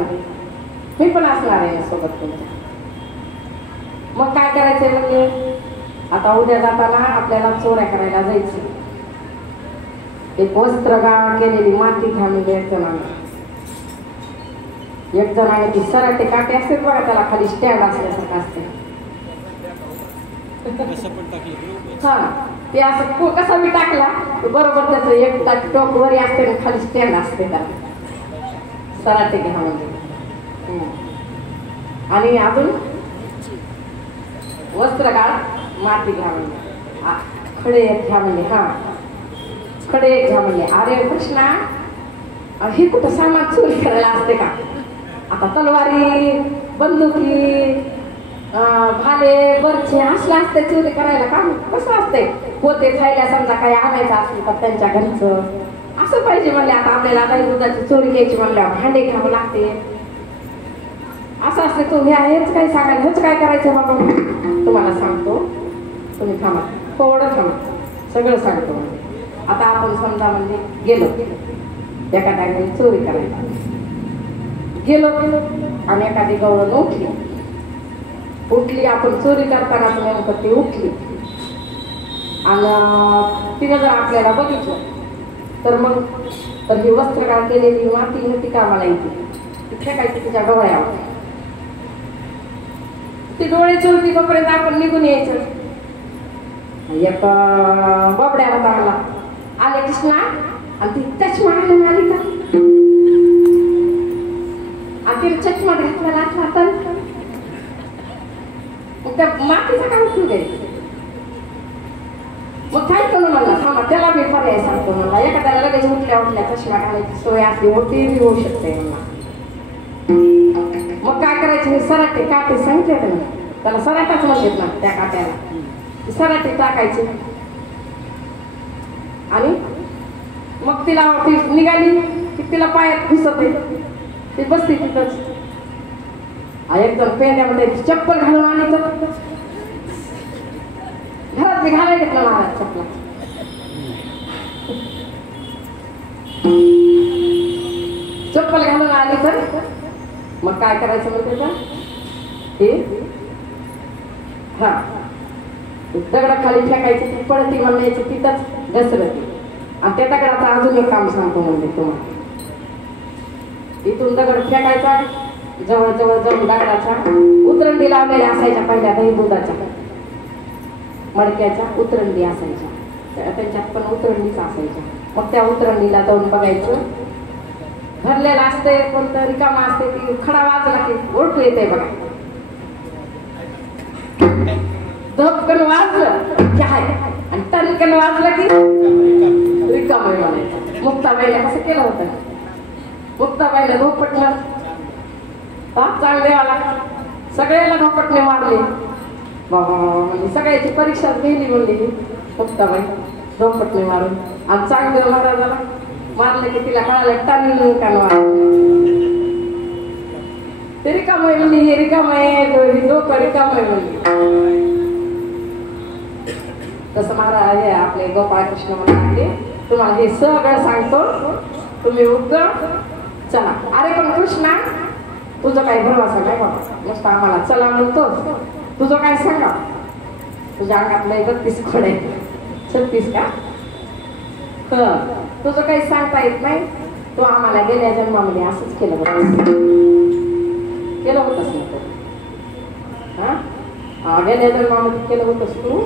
मी पण असणार आहे सोबत तुमच्या. मग काय करायचंय म्हणजे आता उद्या जाताना आपल्याला चोऱ्या करायला जायचं. एक वस्त्र गाळ केलेली माती घ्या म्हणजे एक जणाने ती सराटे काटे असते बघा, त्याला खाली स्टँड असल्यासारखं असते. हा ते असं कसा बी टाकला बरोबर त्याचं एक टोक वरी असते ना, खाली स्टँड असते त्याला. सराटे घ्या म्हणजे. आणि अजून वस्त्र गाळ माती घ्या म्हणजे, खडे एक घ्या म्हणजे, हा खडे एक घ्या म्हणजे. अरे कृष्णा हे कुठं सामान चोरी करायला असते का? आता तलवारी, बंदुकी, भाले, बर्छे असले असते चोरी करायला का? कसं असते पोते खायला समजा काही आणायचं असलं तर त्यांच्या घरचं असं पाहिजे म्हणले. आता आपल्याला काही दुधाची चोरी घ्यायची म्हणल्यावर भांडे घ्यावं लागते, असं असते तू हेच काय सांगायला हेच काय करायचं बाबा तुम्हाला सांगतो तुम्ही थांबा थोडं थांबा सगळं सांगतो म्हणजे आता आपण समजा म्हणजे गेलो एका टायमाने चोरी करायला गेलो आणि एखादी गवळण उठली आपण चोरी करताना नेमकं ती उठली आणि तिनं जर आपल्याला बघितलं तर ही वस्त्रकाळ केलेली माती मोठी कामाला येते ती फेकायची तिच्या डोळ्यावर ती डोळे चोरती तोपर्यंत आपण निघून यायचं एक बबड्या होता मला आले कृष्णा आणि ती चष्मा घालून आली का आणि तिने चष्मा घातला घातला तर मग त्या मातीचा काय उपयोग आहे मग काय करू म्हणला थांबा त्याला मी पर्याय सांगतो म्हणला एखाद्याला लगेच उठल्या चष्मा घालायची सोय असली होती होऊ शकते म्हणला मग काय करायचं मी सराटे काटे सांगितले ना त्याला सराटाच म्हणतात ना त्या काट्याला सराटे टाकायचे आणि मग तिला ती निघाली की तिला पायात घुसत ती बसते तिथंच एकदम पेंड्यामध्ये चप्पल घालून आली तर घरात घालायला घेतलं महाराज चप्पल चप्पल घालून आली तर मग काय करायचं मग त्याचा हे हा दगडा खाली फेकायची ती पडती म्हणायची तिथंच घसरती आणि त्या दगडाचं अजून एक काम सांगतो म्हणजे तुम्हाला इथून दगड फेकायचा जवळ जवळ जाऊन दगडाच्या उतरंडी लावलेल्या असायच्या पहिल्या दही दुधाच्या मडक्याच्या उतरंडी असायच्या त्यांच्यात पण उतरंडीच असायच्या मग त्या उतरंडीला जाऊन बघायचं भरलेलं असते कोणतं रिकामा असते ती खडा वाजला की ओळखू येते बघा धपकन वाजलं की हाय आणि टनकन वाजलं की रिकामा म्हणायचं मुक्ताबाईला कसं केलं होतं मुक्ताबाईला धोपटलं चांगले देवाला सगळ्याला धोपटणे मारले बाबा म्हणजे सगळ्याची परीक्षा गेली म्हणली मुक्ताबाई धोपटणे मारून आणि चांगदेव महाराजाला मारलं की तिला कळालं टनकन ते रिकामय म्हणली हे रिकामय डोकं रिकामय म्हणली तसं महाराज हे आपले गोपाळकृष्ण म्हणाले तुम्हाला हे सगळं सांगतो तुम्ही उद्या चला अरे पण कृष्णा तुझं काही भरवसा नाही बाबा नुसतं आम्हाला चला म्हणतोस तुझं काय सांगा तुझ्या अंगातलं 32 खोडे 36 का तुझं काही सांगता येत नाही तू आम्हाला गेल्या जन्मामध्ये असंच केलं होतं केलं होतंस ना हा गेल्या जन्मामध्ये केलं होतंस तू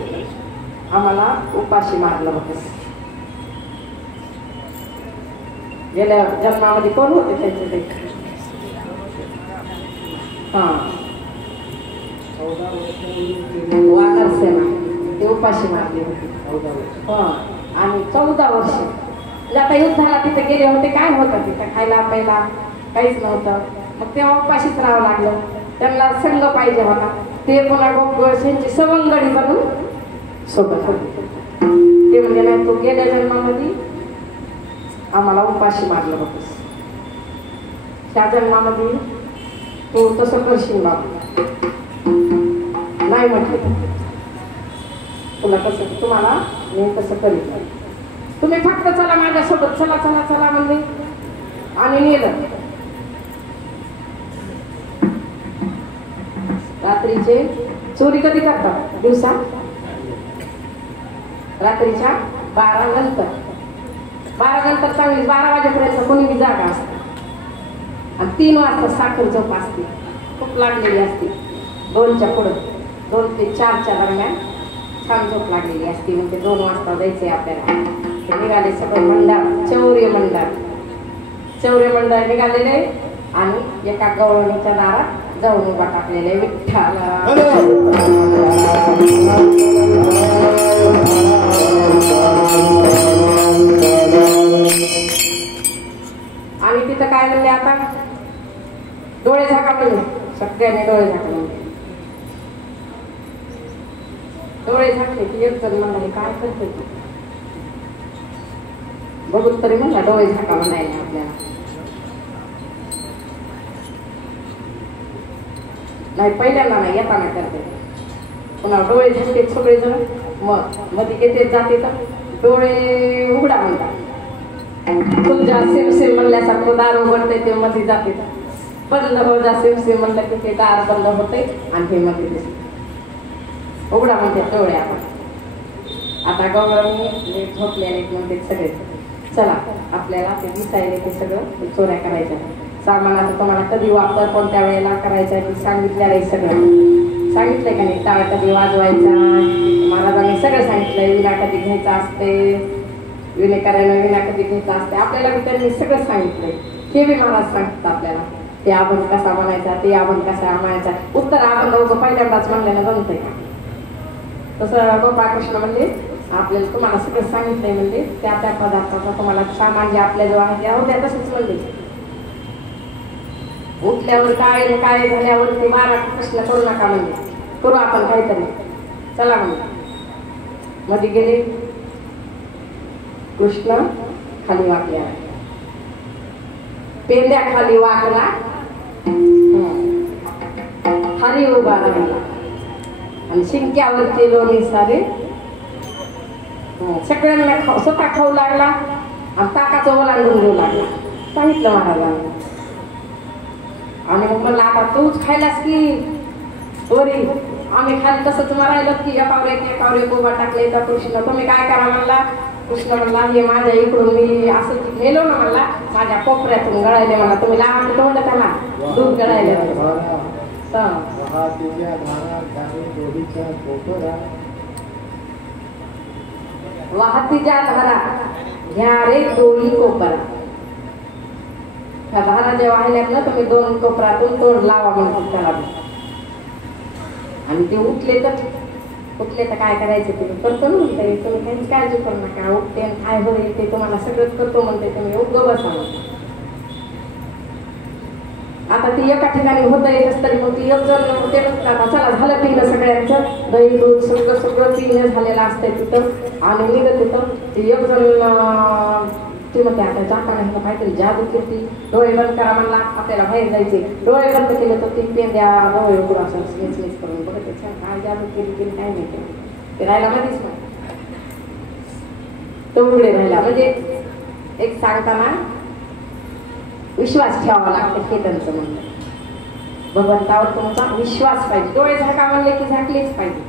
आम्हाला उपाशी मारलं होतंस गेल्या जन्मामध्ये कोण होते त्यांचे ते वानर सेना ते उपाशी मारले होते आणि 14 वर्ष आता युद्धाला तिथे गेले होते काय होतं तिथं खायला प्यायला काहीच नव्हतं मग तेव्हा उपाशीच राहावं लागलं त्यांना संघ पाहिजे होता ते पुन्हा त्यांची सवंगडी बनून सोबत होते ते म्हणजे नाही तू गेल्या जन्मामध्ये आम्हाला उपाशी मारलं होतंस त्या जन्मामध्ये तू तसं करशील बाबा नाही म्हटलं तुला कसं तुम्हाला मी तसं करीन तुम्ही फक्त चला माझ्यासोबत चला चला चला म्हणले आणि नेलं रात्रीचे चोरी कधी करतात दिवसा रात्रीच्या 12 नंतर चांगली 12 वाजेपर्यंत कोणी बी जागा असते आणि 3 वाजता साखर झोप असते खूप लागलेली असते 2च्या पुढं 2 ते 4च्या दरम्यान छान झोप लागलेली असते म्हणजे 2 वाजता जायचंय आपल्याला निघाले सगळे मंडळ चौर्य मंडळ निघालेले आणि एका गवळणीच्या दारात जाऊन उभा टाकलेले विठ्ठल आणि तिथं काय म्हणले आता डोळे झाका म्हणले सगळ्यांनी डोळे झाकले डोळे झाकले की एक जण म्हणाले काय करते बघून तरी म्हणला डोळे झाका म्हणायला आपल्याला नाही पहिल्यांदा नाही येताना करते. पुन्हा डोळे झाकते सगळेजण, मग मध्ये येते जाते तर डोळे उघडा म्हणतात. तुझ्या सेम सेम म्हणल्यासारखं दार उघडते ते मध्ये जाते, बंद हो जा सेम सेम म्हणलं की ते दार बंद होते आणि ते मध्ये दिसते. उघडा म्हणते डोळे. आता गौरवनी झोपलेले म्हणते सगळे. चला आपल्याला ते दिसायले ते सगळं चोऱ्या करायच्या. सामानाचं तुम्हाला कधी वापर कोणत्या वेळेला करायचा ते सांगितलेलं आहे सगळं. सांगितलंय का नाही? टाळ कधी वाजवायचा महाराजांनी सगळं सांगितलंय. विणा कधी घ्यायचा असते, विणेकरांना विणा कधी घ्यायचा असते, आपल्याला त्यांनी सगळं सांगितलंय. हे बी महाराज सांगतात आपल्याला. ते अभंग कसा म्हणायचा, ते अभंग कसा म्हणायचा. उत्तर अभंग उगं पहिल्यांदाच म्हणल्यानं जमतंय का? तसं गोपाळकृष्ण म्हणजे आपल्याला तुम्हाला सगळं सांगितलंय. म्हणजे त्या त्या पदार्थाचा तुम्हाला सामान जे आपल्याजवळ आहे त्या होत्या तसंच म्हणले. उठल्यावर काय काय झाल्यावर ते 12 प्रश्न करू नका म्हणजे. करू आपण काहीतरी. चला म्हणजे मध्ये गेले कृष्ण खाली वाकल्या, पेंद्या खाली वाकला, हरी उभा राहिला आणि शिंक्यावरती लोणी सारे सगळ्यांना स्वतः खाऊ लागला आणि ताकाचं ओलांडून देऊ लागला. सांगितलं महाराजांनी. आणि मग म्हणलं आता तूच खायलास की वरी आम्ही खाली तसंच राहिलो की एकावर कोबा टाकले तर कृष्ण तुम्ही काय करा म्हणला. कृष्ण म्हणला हे माझ्या इकडून मी असं गेलो ना म्हणला माझ्या कोपऱ्यातून गळायले म्हणला. तुम्ही लहान म्हणलं त्याला दूध गळायले वाहतीच्या धारा घ्या रे दोन्ही कोपरा. त्या धारा जे वाहिल्यात ना तुम्ही 2 कोपरातून तोंड लावा म्हणतात त्याला. आणि ते उठले तर काय करायचं तुम्ही करतो ना म्हणते. तुम्ही काहीच काळजी करू नका. उठते काय होईल ते तुम्हाला सगळंच करतो म्हणते. तुम्ही उग बसा. आता ती एका ठिकाणी होत येतच तरी मग ती एक जण होते चला झालं पिणं सगळ्यांचं. दही दूध सगळं पिणं झालेलं असतंय तिथं आणि निघत तिथं ती एक जण ती म्हणते आता जाताना ह्याला काहीतरी जादू केली. डोळे बंद करा म्हणला आपल्याला बाहेर जायचे. डोळे बंद केले तर ती पेंद्या डोळे उघड असं स्मिच करून बघत काय जादू केली काय नाही केली. ते राहायला मध्येच नाही तो उघडे राहिला. म्हणजे एक सांगताना विश्वास ठेवावा लागतो हे त्यांचं म्हणणं. भगवंतावर तुमचा विश्वास पाहिजे. डोळे झाका म्हणले की झाकलेच पाहिजे,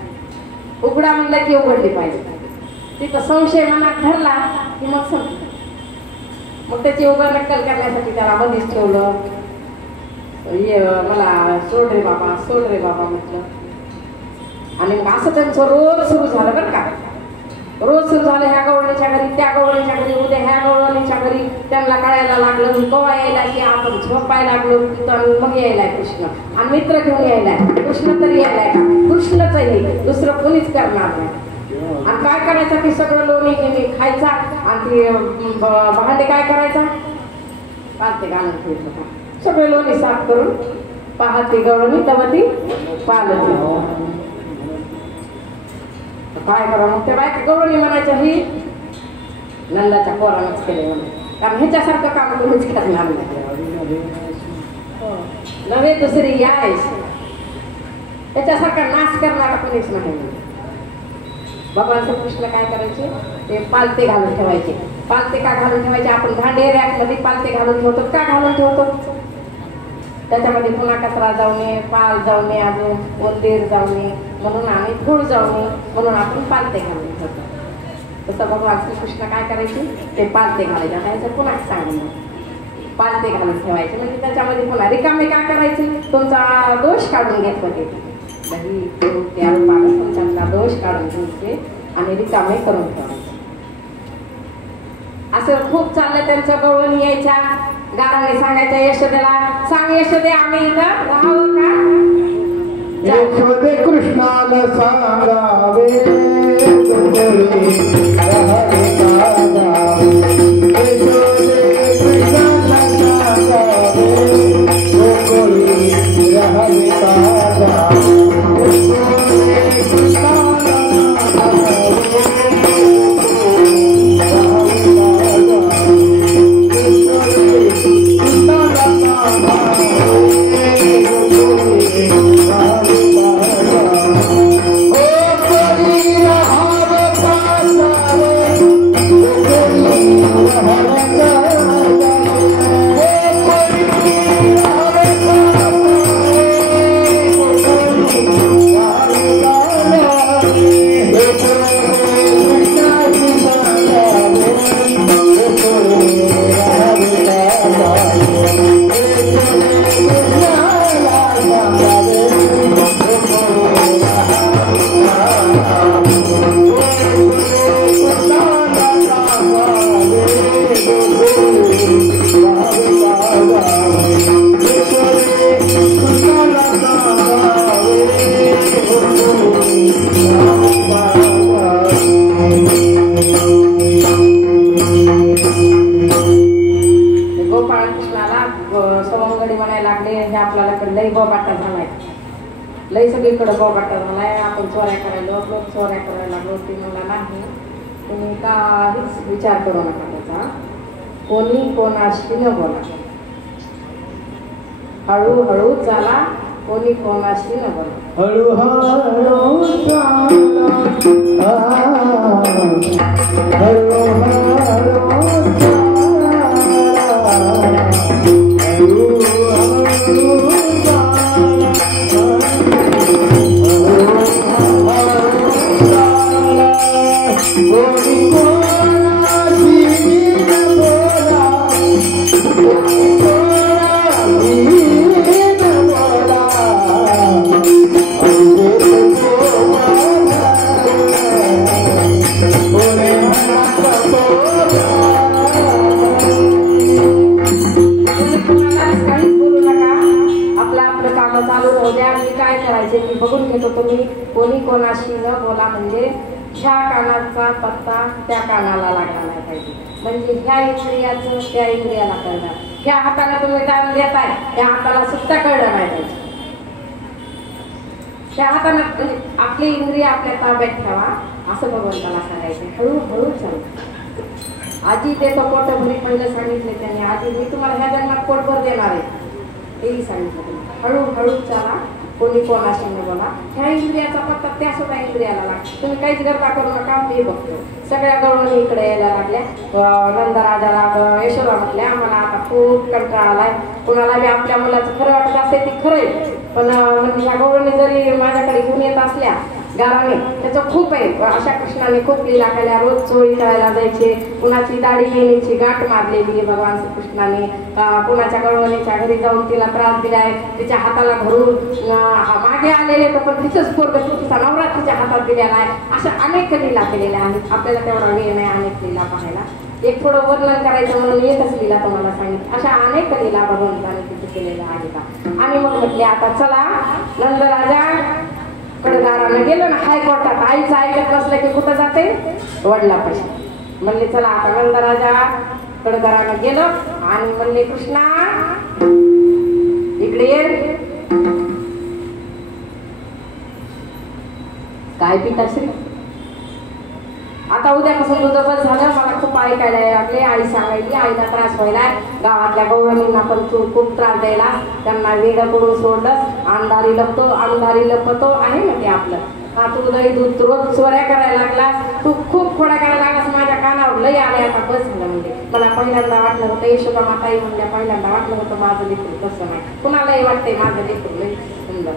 उघडा म्हणलं की उघडले पाहिजे. तिथं संशय मनात धरला की मग संपलं. मग त्याची उघड नक्कल करण्यासाठी त्याला मध्येच ठेवलं. मला सोड रे बाबा म्हटलं. आणि मग असं त्यांचं रोज सुरू झालं बरं का. रोज सुरू झालं ह्या गवळणीच्या घरी त्या गवळणीच्या घरी उद्या ह्या गवळणीच्या घरी. त्यांना कळायला लागलं कवा यायला की आपण झोपायला लागलो मग यायलाय कृष्ण आणि मित्र घेऊन यायलाय. कृष्ण तरी यायलाय का? कृष्णच येईल, दुसरं कोणीच करणार नाही. आणि काय करायचं की सगळं लोणी घेणे खायचा आणि ते भांडे काय करायचा पालते घालून ठेवायचं. सगळे लोणी साफ करून पाहते गवळणी तेव्हा ती पालत. काय करा मग ते बायका गवळणी म्हणायचं ही नंदाच्या पोरानंच केले म्हणून. कारण ह्याच्यासारखं काम कोणीच करणार नाही. नव्हे दुसरी यायस त्याच्यासारखा नाश करणारा कोणीच नाही. भगवान कृष्ण काय करायचे ते पालते घालून ठेवायचे. पालते का घालून ठेवायचे? आपण भांडे रॅकमध्ये पालते घालून ठेवतो. का घालून ठेवतो? त्याच्यामध्ये पुन्हा कचरा जाऊ नये, पाल जाऊ नये, अजून उंदीर जाऊ नये म्हणून आणि धूळ जाऊ नये म्हणून आपण पालते घालून ठेवतो. तसं भगवान श्रीकृष्ण काय करायचे ते पालते घालायचे. त्याचं पुन्हा सांगून पालते घालून ठेवायचे. म्हणजे त्याच्यामध्ये पुन्हा रिकामे काय करायचे तुमचा दोष काढून घेत होते. दही त्या रूपाने तुमच्यातला दोष काढून घ्यायचे आणि रिकामे करून ठेवायचे. असं खूप चाललं त्यांचं. गवळणी यायच्या गाराने सांगायच्या यशोदेला सांग यशोदे आम्ही इथं राहावं का? यशोदे कृष्णाला सांगावे गोपाळ कृष्णाला सवंगडी म्हणायला लागले. हे आपल्याला लई बोबाटा झालाय, लई सगळीकडे बोबाटा झालाय. आपण चोऱ्या करायला लागलो, चोऱ्या करायला लागलो. ती मला नाही, तुम्ही काहीच विचार करू नका त्याचा. कोणी कोणाशी न बोला, हळूहळू चाला, कोणी कोणाशी न बोला. हळूहळू बघून घेतो तुम्ही. कोणी कोणाशी न बोला म्हणजे ह्या कानाचा पत्ता त्या कानाला लागला नाही पाहिजे. म्हणजे ह्या इंद्रियाचं त्या इंद्रियाला कळणार. ह्या हाताला तुम्ही दान देताय, त्या हाताला सुद्धा कळलं नाही पाहिजे. त्या हाताला म्हणजे आपली इंद्रिय आपल्या ताब्यात ठेवा असं भगवंताला सांगायचं. हळूहळू चालू. आधी देतो पोटभरी पहिलं सांगितले त्यांनी. आधी मी तुम्हाला ह्या जन्मात पोटभर देणार आहे हेही सांगितलं. हळूहळू चाला, कोणी कोणाशी न बोला. ह्या इंद्रियाचा पत्ता त्या सुद्धा इंद्रियाला लागतो. तुम्ही काहीच गरबा करू नका, मी बघतो. सगळ्या गवळणी इकडे यायला लागल्या. नंदराजाला यशोदा म्हटल्या आम्हाला आता खूप कंटाळा आलाय. कुणाला बी आपल्या मुलाचं खरं वाटत असते ती खरंय, पण म्हणजे ह्या गवळणी जरी माझ्याकडे घेऊन येत असल्या गावाने त्याचं खूप आहे. अशा कृष्णाने खूप लीला केल्या. रोज चोळी करायला जायचे. कुणाची दाढी येण्याची गाठ मारलेली भगवान श्रीकृष्णाने. कुणाच्या गवळणीच्या घरी जाऊन तिला त्रास दिलाय. तिच्या हाताला धरून मागे आलेले तर पण तिचंच पोरग तिचा नवरा तिच्या हातात दिलेला आहे. अशा अनेक लीला केलेल्या आहेत. आपल्याला तेवढा वेळ नाही अनेक लीला पाहायला. एक थोडं वर्णन करायचं म्हणून एकच लीला तुम्हाला सांगितली. अशा अनेक लीला भगवंताने तिथे केलेल्या आहेत. आणि मग म्हटले आता चला नंदराजा कडगारानं गेलो ना हायकोर्टात. आईचं ऐकत बसलं की कुठं जाते वडिलापाशी. म्हणले चला आता नंदराजा कडगारानं गेलो आणि म्हणले कृष्णा इकडे ये. काय पिताश्री आता उद्यापासून तुझं बस झालं. मला खूप ऐकायला लागले. आई सांगायची आईला त्रास व्हायलाय. गावातल्या गवळणींना पण तू खूप त्रास द्यायला. त्यांना वेगळं करून सोडलंस. अंधारी लपतो अंधारी लपतो आहे ना ते आपलं. हा तू दही दूध रोज चोऱ्या करायला लागलास. तू खूप खोड्या करायला लागलास. माझ्या कानावर लई आले. आता बस झालं. म्हणजे मला पहिल्यांदा वाटलं होतं यशोदा माताई म्हणजे पहिल्यांदा वाटलं होतं माझं लेकरू तसं नाही. कुणालाही वाटतंय माझं लेकरू लई सुंदर.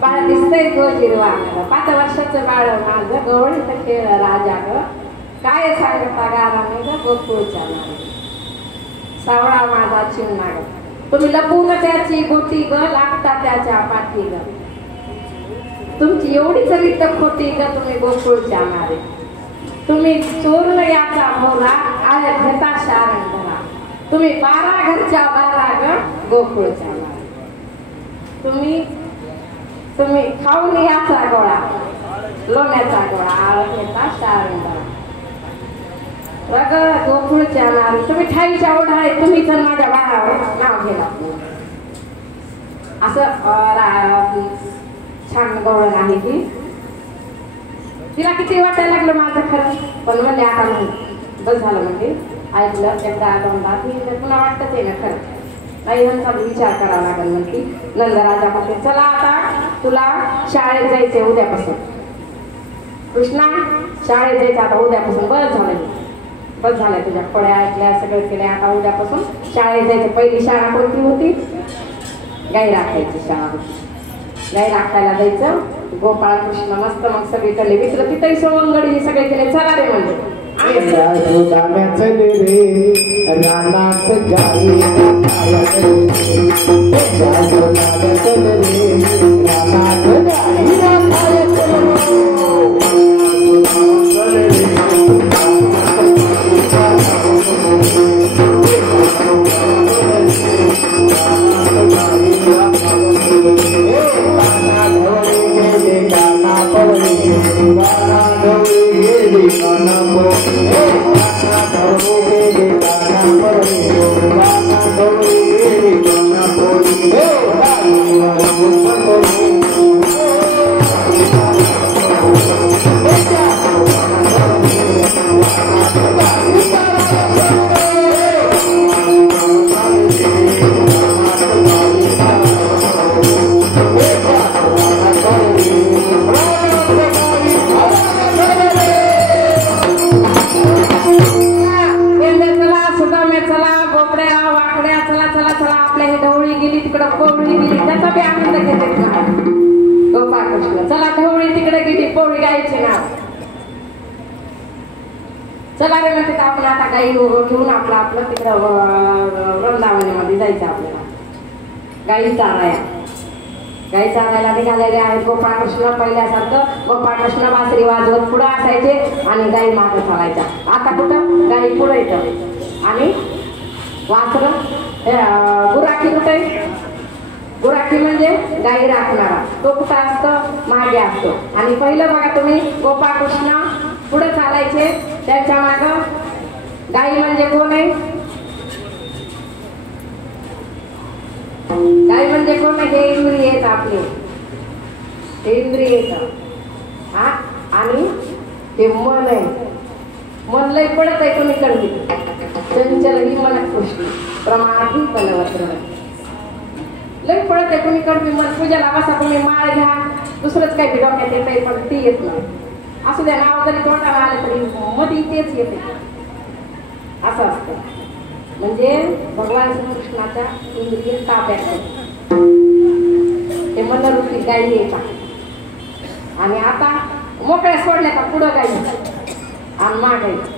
बाळ दिसतंय तो जिरवा. 5 वर्षाचं बाळ माझं गवळीत खेळ राजा ग. काय सांगता गाराने ग गोकुळच्या सावळा माझा चिमणा ग. तुम्ही लपून त्याची गोटी ग लागता त्याच्या पाठी ग. तुमची एवढी सगळी तर खोटी ग तुम्ही गोकुळच्या मारे. तुम्ही चोरलं याचा मोरा आले घेता शारण धरा. तुम्ही 12 घरच्या 12 ग गोकुळच्या मारे. तुम्ही खाऊन याचा गोळा लोण्याचा गोळा आळखेचा शारंगा रग गोकुळच्या नारी. तुम्ही ठाईच्या ओढा आहे. तुम्ही तर माझ्या बाळावर नाव घेला. असं छान गवळण आहे की तिला किती वाटायला लागलं माझं खरं. पण म्हणले आता मी बस झालं. म्हणजे ऐकलं एकदा दोनदा पुन्हा वाटतच आहे ना खरं. नाही ह्यांचा विचार करावा लागेल म्हणते नंदराजा म्हणते चला आता तुला शाळेत जायचंय उद्यापासून. कृष्णा शाळेत जायचं आता उद्यापासून. बस झालंय तुझ्या फळ्या ऐकल्या सगळं केल्या आता उद्यापासून शाळेत जायचं. पहिली शाळा कोणती होती? गाई राखायची शाळा होती. गाई राखायला जायचं. गोपाळ कृष्ण मस्त मग सगळे केले मित्र तिथेही सोवंगडी सगळे केले. चला रे म्हणजे चले रे रानात गाई चला रे म्हणते आपण आता गाई घेऊन आपलं तिकडं वृंदावनामध्ये जायचं आपल्याला. गाई चारायला निघालेले आहेत गोपाळकृष्ण. पहिल्यासारखं गोपाळकृष्ण बासरी वाजवत पुढं असायचे आणि गाई मागं चालायच्या. आता कुठं गाई पुढं येतं आणि वासरं गुराखी कुठे? गुराखी म्हणजे गाई राखणारा तो कुठं असतो? मागे असतो. आणि पहिलं बघा तुम्ही गोपाळकृष्ण पुढे चालायचे त्यांच्या माग गाई म्हणजे कोण आहे? गाई म्हणजे कोण आहे? हे इंद्रिय आहेत आपले. हे इंद्रिय येत आणि ते मन आहे. मन लय पडत आहे कोणी करते चंचल ही मन कृष्ण प्रमाधी बलवत्र लय पडत आहे कोणी कडवी मन. पूजाला बसा तुम्ही माळ घ्या दुसरंच काही डोक्यात येत पण ती येत नाही. असू द्या नाव जरी तोंडाला आलं तरी मध्ये तेच येते असं असतं. म्हणजे भगवान श्रीकृष्णाच्या इंद्रिय ताब्यात ते मनरूपी गायी येतात आणि आता मोकळ्या सोडल्या का पुढं गायी आणि मागायचं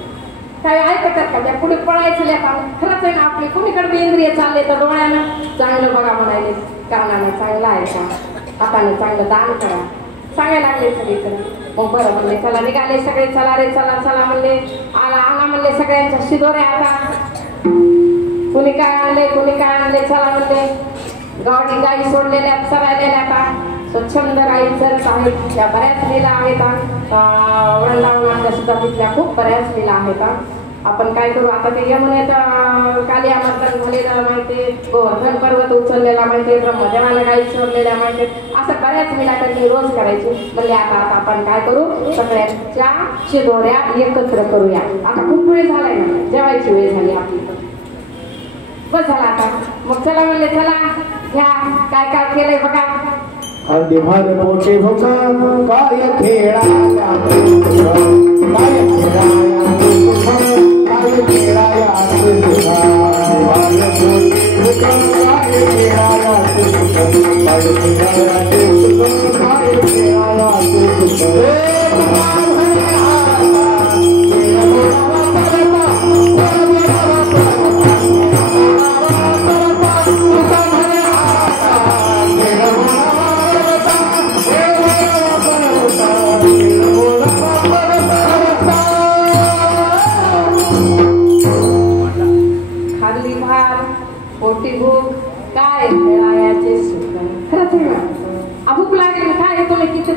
काय ऐकतात का? त्या पुढे पळायचं लेखा खरंच आहे ना आपले कुणीकडे इंद्रिय चालले तर डोळ्यानं चांगलं बघा म्हणायले, कानानं चांगलं ऐका, हातानं चांगलं दान करा सांगायला लागले सगळीकडे. मग बरं म्हणले चला निघाले सगळे. चला रे चला चला म्हणले. आणा म्हणले सगळ्यांच्या शिदोऱ्या. आता कुणी काय आणले चला म्हणले. गावडी गाई सोडलेल्या चरायलेल्या का स्वच्छंद गाई चरत आहेत. त्या बऱ्याच लीला आहेत. वृंदावनाच्या सुद्धा तिथल्या खूप बऱ्याच लीला आहेत. आपण काय करू आता ते यमुनेत कालिया मंथन झालेलं माहिती, गोवर्धन पर्वत उचललेला माहिती, ब्रह्मदेवाला गाई सोडलेल्या माहिती, असं बऱ्याच लीला त्यांनी रोज करायची. म्हणजे आता आपण काय करू सगळ्यांच्या शिदोऱ्या एकत्र करूया. आता खूप वेळ झालाय ना, जेवायची वेळ झाली आपली. बस झाला आता. मग चला म्हणले चला घ्या काय काय केलंय बघा. हल्दी भर मोठे भुका काय खेळा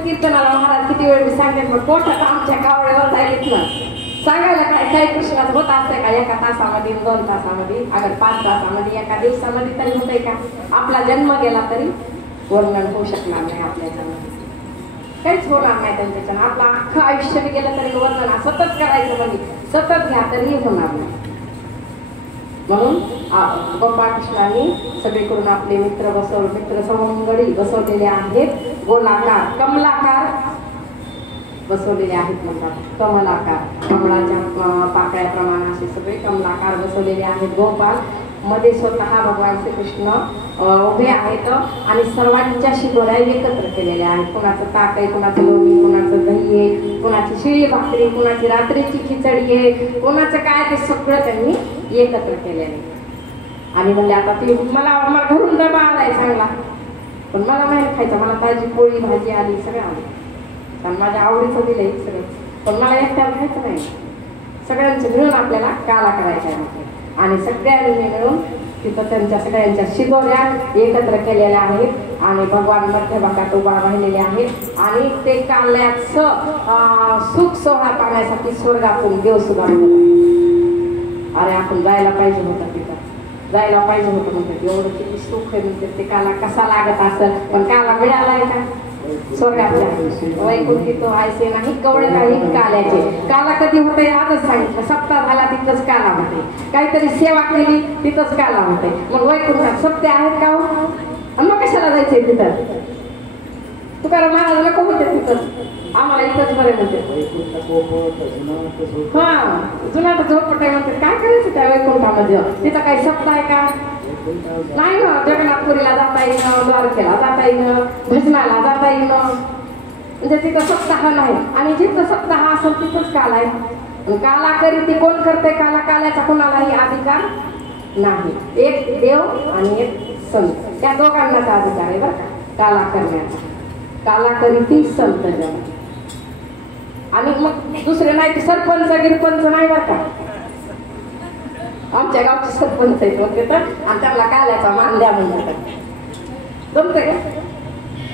कीर्तनाला महाराज किती वेळ मी सांगते पण पोटात आमच्या कावड्यावर जायलेत ना. सांगायला काय कृष्णाचं होत असतंय का एका तासामध्ये 2 तासामध्ये अगर 5 तासामध्ये एका दिवसामध्ये तरी होतंय का? आपला जन्म गेला तरी वर्णन होऊ शकणार नाही आपल्याच्यामध्ये. काहीच होणार नाही त्यांच्याच्यानं. आपलं अख्खं आयुष्य बी गेलं तरी वर्णन सतत करायचं म्हणजे सतत घ्या तरी होणार नाही. म्हणून गोपाळकृष्णांनी सगळीकडून आपले मित्र सवंगडी बसवलेले आहेत. गोलाकार कमलाकार बसवलेले आहेत म्हणतात. कमलाकार कमळाच्या पाकळ्याप्रमाणे असे सगळे कमलाकार बसवलेले आहेत गोपाल. मध्ये स्वतः भगवान श्रीकृष्ण उभे आहेत आणि सर्वांच्या शिदोऱ्या एकत्र केलेल्या आहेत. कुणाचं ताक आहे, कुणाचं लोणी, कुणाचं दही आहे, कुणाची शिळी भाकरी, कुणाची रात्रीची खिचडी आहे, कुणाचं काय ते सगळं त्यांनी एकत्र केलेलं आहे. आणि म्हणजे आता ती मला घरून डबा आलाय चांगला, पण मला नाही खायचं. मला ताजी पोळी भाजी आली सगळं आली, कारण माझ्या आवडीचं दिलंय सगळं, पण मला एकट्याला खायचं नाही. सगळ्यांचं मिळून आपल्याला काला करायचा आहे आणि सगळ्यांनी मिळून तिथं त्यांच्या सगळ्यांच्या शिदोऱ्या एकत्र केलेल्या आहेत आणि भगवान मध्यभागात उभा राहिलेले आहेत. आणि ते काल्याचं सुख सोहळा पाहण्यासाठी स्वर्गातून देव सुद्धा अरे आपण जायला पाहिजे होतं, तिथं जायला पाहिजे होतं म्हणतात. एवढं किती सुख आहे म्हणते ते. काला कसा लागत असेल, पण काला मिळालाय का स्वर्गातल्या वैकुंठी तो आयसे नाही कवळ काही काल्याचे. काला कधी होते आजच सांगितलं. सप्ताह झाला तिथंच काला होते, काहीतरी सेवा केली तिथंच काला होते. मग वैकुंठात सत्य आहेत का हो? मग कशाला जायचंय तिथं? तुकाराम महाराज नको होते तिथं, आम्हाला इथंच बरे म्हणते. हा जुना झोपट आहे म्हणते. काय करायचं त्या वैकुंठामध्ये? तिथं काही सप्ताह आहे का? नाही ना. जगन्नाथपुरीला जाता येईन, द्वारकेला जाता येईन, भजनाला जाता येईन, म्हणजे तिथं सप्ताह नाही. आणि जिथं सप्ताह असेल तिथंच काला आहे. काला करी ती कोण करते काला? काल्याचा कोणालाही अधिकार नाही. एक देव आणि एक संत, त्या दोघांनाचा अधिकार आहे बरं का काला करण्याचा. काला करी ती संत जन. आणि मग दुसरे नाही, सरपंच गिरपंच नाही बरं का. आमच्या गावचे सरपंच आहेत होते तर, आणि त्यांना काल्याचा मान द्या म्हणतात. जमते का?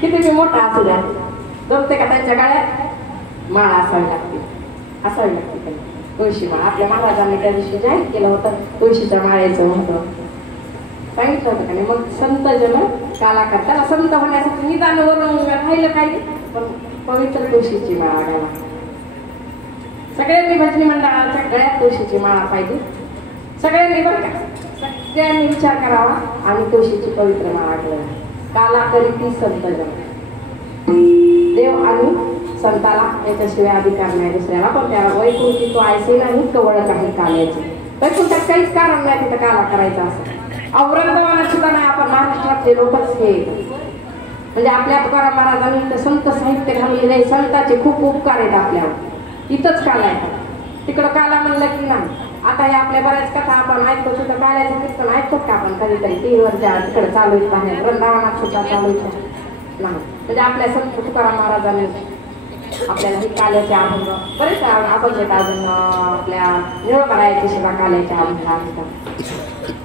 किती मी मोठा असू द्या, जमते का? त्यांच्या गाड्यात माळा असावी लागते, असावी लागते तुळशी माळ. आपल्या महाराजांनी त्या दिवशी जाहीर केलं होतं तुळशीच्या माळेचं महत्व, सांगितलं होतं का नाही? मग संत जन काला करताना संत होण्यासाठी निदान वरून राहिलं काही, पण पवित्र तुळशीची माळा घाला. सगळ्यांनी भजनी मंडळाच्या गळ्यात तुळशीची माळा पाहिजे. सगळ्यांनी बरं का, सगळ्यांनी विचार करावा आणि तुळशीची पवित्र माळा घाला. काला करी ती संत जन. देव आणि संताला याच्याशिवाय अधिकार नाही दुसऱ्याला. पण त्याला वैकुंठी तो आयसे नाही कवळ काही काल्याचे. वैकुंठात काहीच कारण नाही तिथं काला करायचा असं. औरंगाबाद सुद्धा नाही. आपण महाराष्ट्रातले लोकच हे म्हणजे आपल्या तुकाराम महाराजांनी संत साहित्य घाललेले, संतांचे खूप उपकार आहेत आपल्यावर. इथंच काला आहे. तिकडं काला म्हणलं की नाही. आता हे आपल्या बऱ्याच कथा आपण ऐकतो, सुद्धा काल्याचं कीर्तन ऐकतो का आपण कधीतरी टीव्हीवर ज्या तिकडे चालू येत बाहेर वृंदावनात सुद्धा चालू येत नाही. म्हणजे आपल्या संत तुकाराम महाराजांनी आपल्याला ही काल्याचे अभंग बरेच अभंग आहेत. अजून आपल्या निळोबारायाची शिवा काल्याचे अभंग आहेत.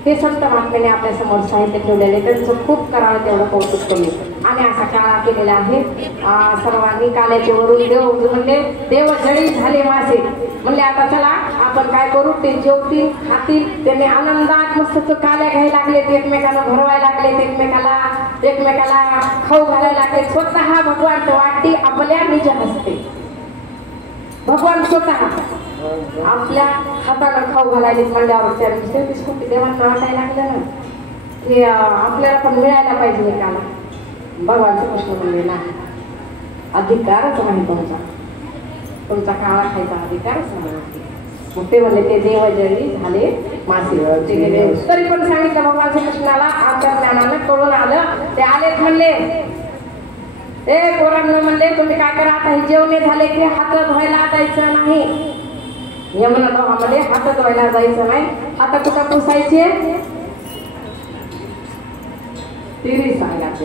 हे संत महात्म्याने आपल्या समोर साहित्य ठेवलेले, त्यांचं खूप करावं तेवढं कौतुक कमी. आणि असा काळा केलेला आहे. सर्वांनी काल्याचे वरून देव म्हणले देव जळी झाले मासे म्हणले. आता चला आपण काय करू, ते जेवतील खातील. त्यांनी आनंदात मस्त काल्या घ्यायला लागलेत, एकमेकांना भरवायला लागलेत, एकमेकाला खाऊ घालायला लागले. स्वतः भगवान वाटी आपल्या निज हस्ते भगवान स्वतः आपल्या हाताला खाऊ घालायला म्हणल्यावर त्या दिवशी देवांना वाटायला लागलं ना की आपल्याला पण मिळायला पाहिजे काला. भगवानचं प्रश्न म्हणले नाही, अधिकारच नाही तुमचा काळा खायचा अधिकारच नाही. मग ते म्हणले ते देवजळी झाले मासे. तरी पण सांगितलं भगवान श्रीकृष्णाला आमच्या ज्ञानानं कळून आलं. ते आलेच म्हणले ए पोरांना म्हणले तुम्ही काय करा, आता हे जेवणे झाले की हात धुवायला जायचं नाही. यमुना डोहामध्ये हात धुवायला जायचं नाही. हात कुठं पुसायचे? तिरी सांगायचे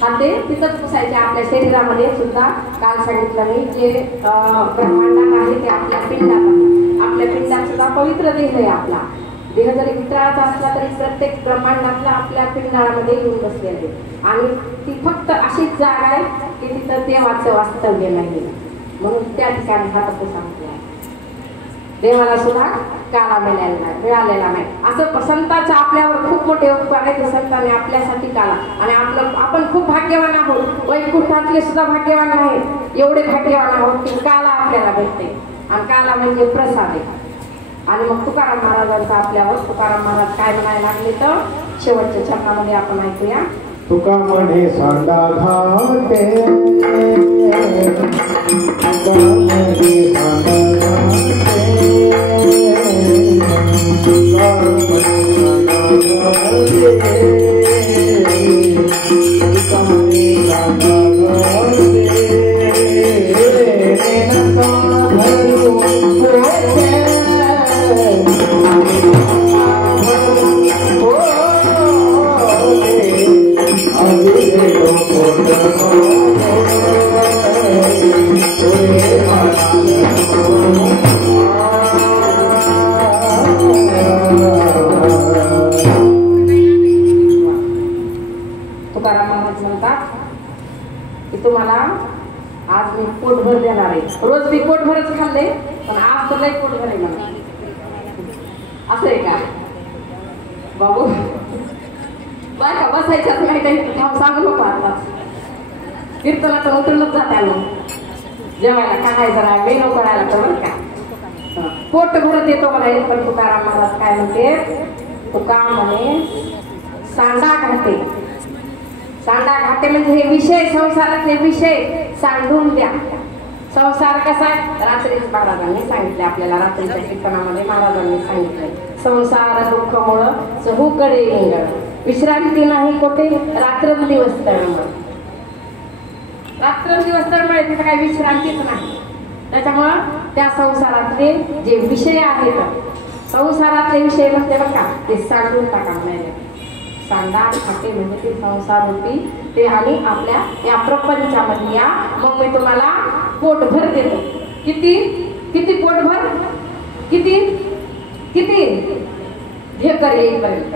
हाते तिथंच पुसायचे. आपल्या शरीरामध्ये सुद्धा काल सांगितलं मी जे ब्रह्मांडात आहे ते आपल्या पिंडात आहे. आपल्या पिंडात सुद्धा पवित्र देह आहे. आपला देह जरी वितळाचा असला तरी प्रत्येक ब्रह्मांडातला आपल्या पिंडाळामध्ये येऊन बसलेले. आणि ती फक्त अशीच जागा आहे की तिथं देवाचं वास्तव्य नाही, म्हणून त्या ठिकाणी हात पुसायचे. देवाला सुद्धा काला मिळालेला नाही. असं संतांचा आपल्यावर खूप मोठे उपकार आहे. संतांनी आपल्यासाठी काला. आणि आपण खूप भाग्यवान आहोत. वैकुंठातले सुद्धा भाग्यवान आहेत. एवढे भाग्यवान आहोत की काला आपल्याला भेटते. आणि काला म्हणजे प्रसाद आहे. आणि मग तुकाराम महाराजांचा आपल्यावर तुकाराम महाराज काय म्हणायला लागले तर शेवटच्या चरणामध्ये आपण ऐकूया. तुका म्हणे सांडा घाटे तुका म्हणे सांडा घाटे तुका म्हणे सांडा घाटे तुका म्हणे सांडा घाटे नका धरू पोटे तुकाराम महाराज म्हणतात की तुम्हाला आज मी पोटभर देणार आहे. रोज मी पोटभरच खाल्ले पण आज तर लई पोटभर आहे मला. असं आहे का बाबू? बरं का बसायच्याच नाही काही थांब सांगू नको. आता कीर्तनाचं उतरलंच जात्या मग जेवायला खायचं राहा मेनू करायला तर बरं का पोट भरत येतो मला. पण तुकाराम महाराज काय म्हणते तुका म्हणे सांडा घाटे. सांडा घाटे म्हणजे हे विषय संसारातले विषय सांडून द्या. संसार कसा आहे रात्रीच महाराजांनी सांगितले आपल्याला. रात्रीच्या कीर्तनामध्ये महाराजांनी सांगितले संसार दुःखमुळं चहूकडे इंगळ विश्रांती नाही कोठे रात्रंदिवस तळमळ. रात्रंदिवस तळमळ तिथं काही विश्रांतीच नाही. त्याच्यामुळं त्या संसारातले जे विषय आहेत संसारातले विषय म्हणते बघा ते सांडून टाका म्हणाले. सांडा खाते म्हणजे ते संसार रूपी ते आणि आपल्या या प्रपंचामध्ये या मग मी तुम्हाला पोटभर देतो. किती किती पोटभर किती किती ढेकर येईपर्यंत.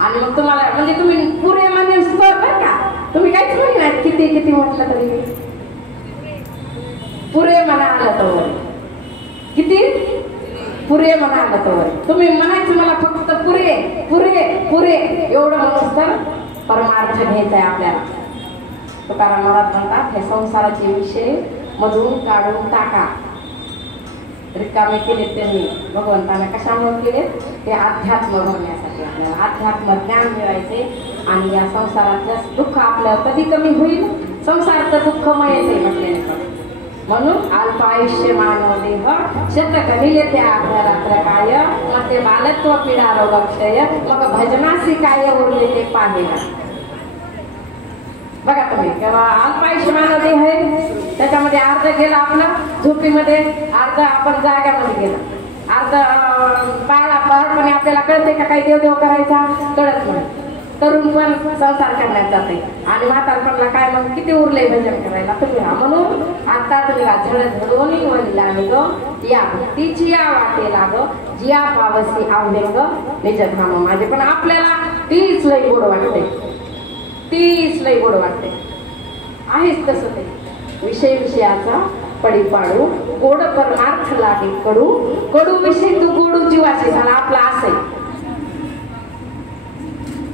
आणि मग तुम्हाला म्हणजे तुम्ही पुरे म्हणजे बरं का तुम्ही काहीच म्हणणार किती किती म्हटलं तरी पुरे म्हणा आलं तर किती पुरे म्हणा आलं तर तुम्ही म्हणायचं मला फक्त पुरे पुरे पुरे एवढं म्हणून तर परमार्थ घ्यायचा आहे आपल्याला. तुकाराम महाराज म्हणतात हे संसाराचे विषय मधून काढून टाका. रिकामे केले त्यांनी भगवंताने कशामुळे केले ते अध्यात्म भरण्यासाठी. आपल्याला अध्यात्म ज्ञान मिळायचे आणि या संसारातलं दुःख आपल्याला कधी कमी होईल. संसाराचं दुःखमय आहे म्हटल्याने म्हणून अल्प आयुष्य मानव देह शतक निले ते रात्र काय मग ते बालत्व पीडा रोगक्षय मग भजनासी काय उरले ते पाहिला. बघा तुम्ही तेव्हा अल्प आयुष्य मानव देह आहे त्याच्यामध्ये अर्ध गेला आपला झोपीमध्ये अर्ध आपण जाग्यामध्ये गेला अर्ध पाळला पहाडपणे आपल्याला कळते का काही देवदेव करायचा कळत नाही. तरुण पण संसार करण्यात जाते आणि म्हातारपणला काय मग किती उरले भजन करायला तुम्ही म्हणून आता तुला झळ झळून वळला ग या भक्तीची या वाटे लाग जिया पावसी आवडे ग निज धाम माझे. पण आपल्याला तीच लई गोड वाटते तीच लई गोड वाटते आहेच तसं ते विषय विषयाचा पडी पाडू गोड परमार्थ लागे कडू कडू विषय तू गोडू जीवाशी झाला आपला असेल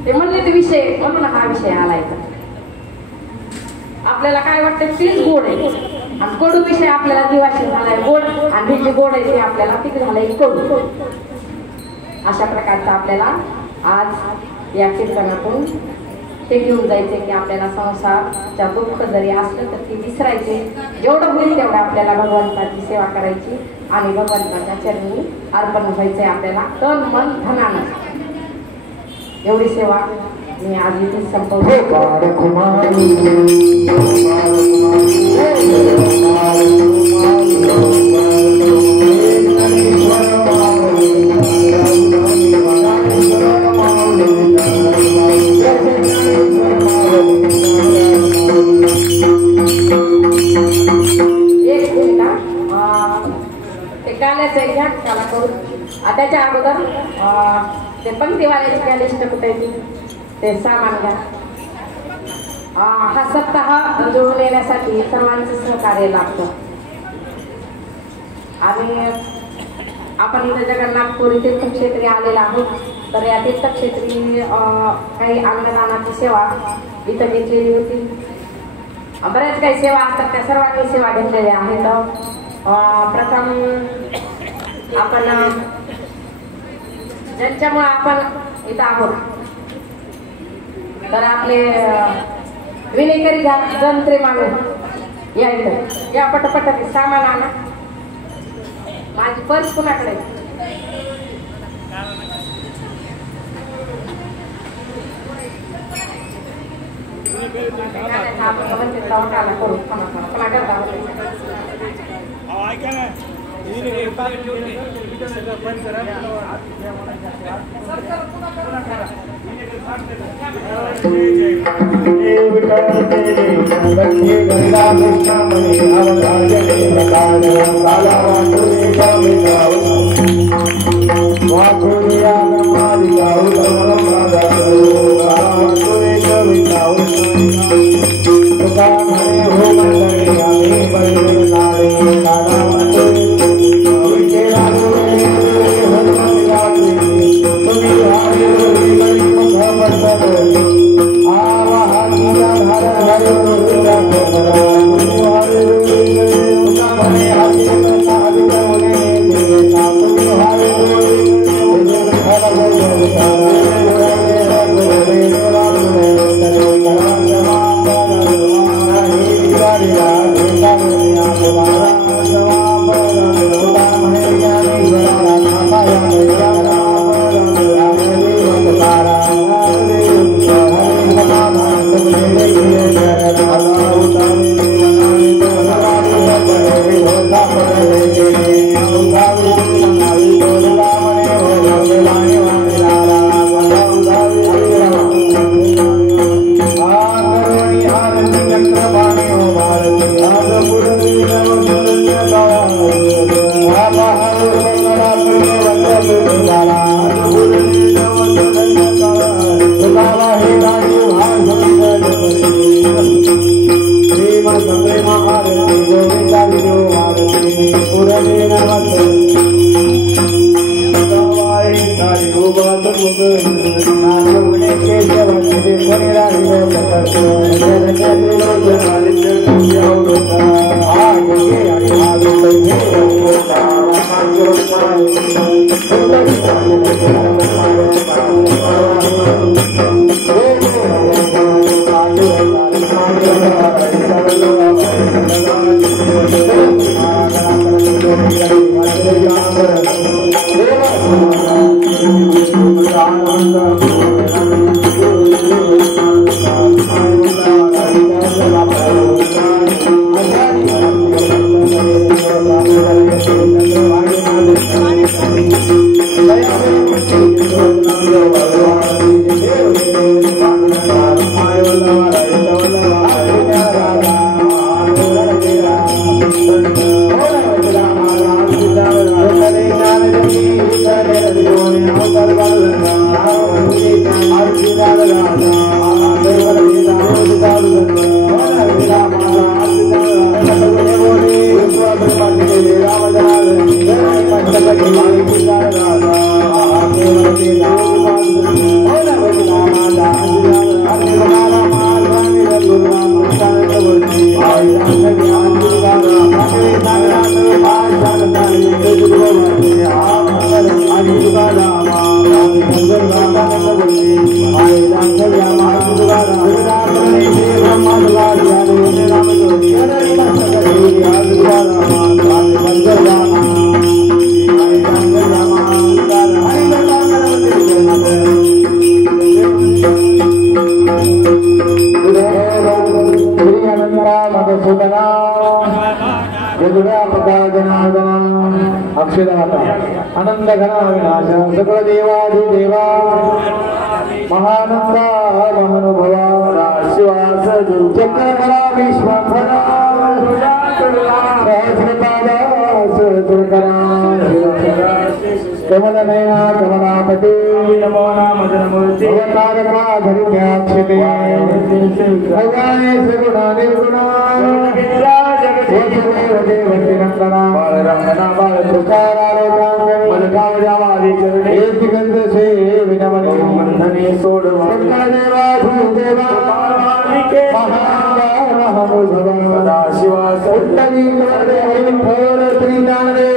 ते म्हणले ते विषय म्हणून हा विषय आलाय. आपल्याला काय वाटतं तीच गोड आहे आणि कडू विषय आपल्याला जीवाशी झालाय गोड आणि जी गोड आहे ते आपल्याला किती झालंय कडू. अशा प्रकारचा आपल्याला आज या कीर्तनातून ते घेऊन जायचे की आपल्याला संसारच्या दुःख जरी असलं तर ते विसरायचे. जेवढं होईल तेवढं आपल्याला भगवंताची सेवा करायची आणि भगवंताच्या चरणी अर्पण व्हायचंय आपल्याला तन मन धनानं. एवढी सेवा मी आज इथे संपवते. त्याच्या अगोदर ते पंक्तीवाल्याची काय लिस्ट कुठे ते सामान घ्या. हा सप्ताह जुळून येण्यासाठी सर्वांचं सहकार्य लागतं. आणि आपण इथं जगन्नाथपुरी तीर्थक्षेत्री आलेला आहोत तर या तीर्थक्षेत्री काही अन्नदानाची सेवा इथं घेतलेली होती. बऱ्याच काही सेवा असतात त्या सर्वांनी सेवा घेतलेल्या आहेत. प्रथम आपण ज्यांच्यामुळे आपण इथं आहोत तर आपले विनेकरी जंत्रे माणूस या इथं या पटपट सामान आणा. माझी पर्स कुणाकडे आनंद घना विनाश सकल देवाधिदेवा महानंदा महानुभवा शिवास चक्रधरा विश्वंभरा सहस्रपादा सहस्रकरा कमलनयना कमलापति नमो नमः नमोति अवतारका धरिण्याक्षते भगवाने सगुणा निर्गुणा देव देवतिनंदना बालरंगना बालतुकारारोकांगनी मलकावजावादी चरणे एक गंध से विनमने बंधने सोडवा देवा भूदेवा पार्वती महानंदा महानुभवा सदा शिवा उत्तरी देव भोर त्रिनादे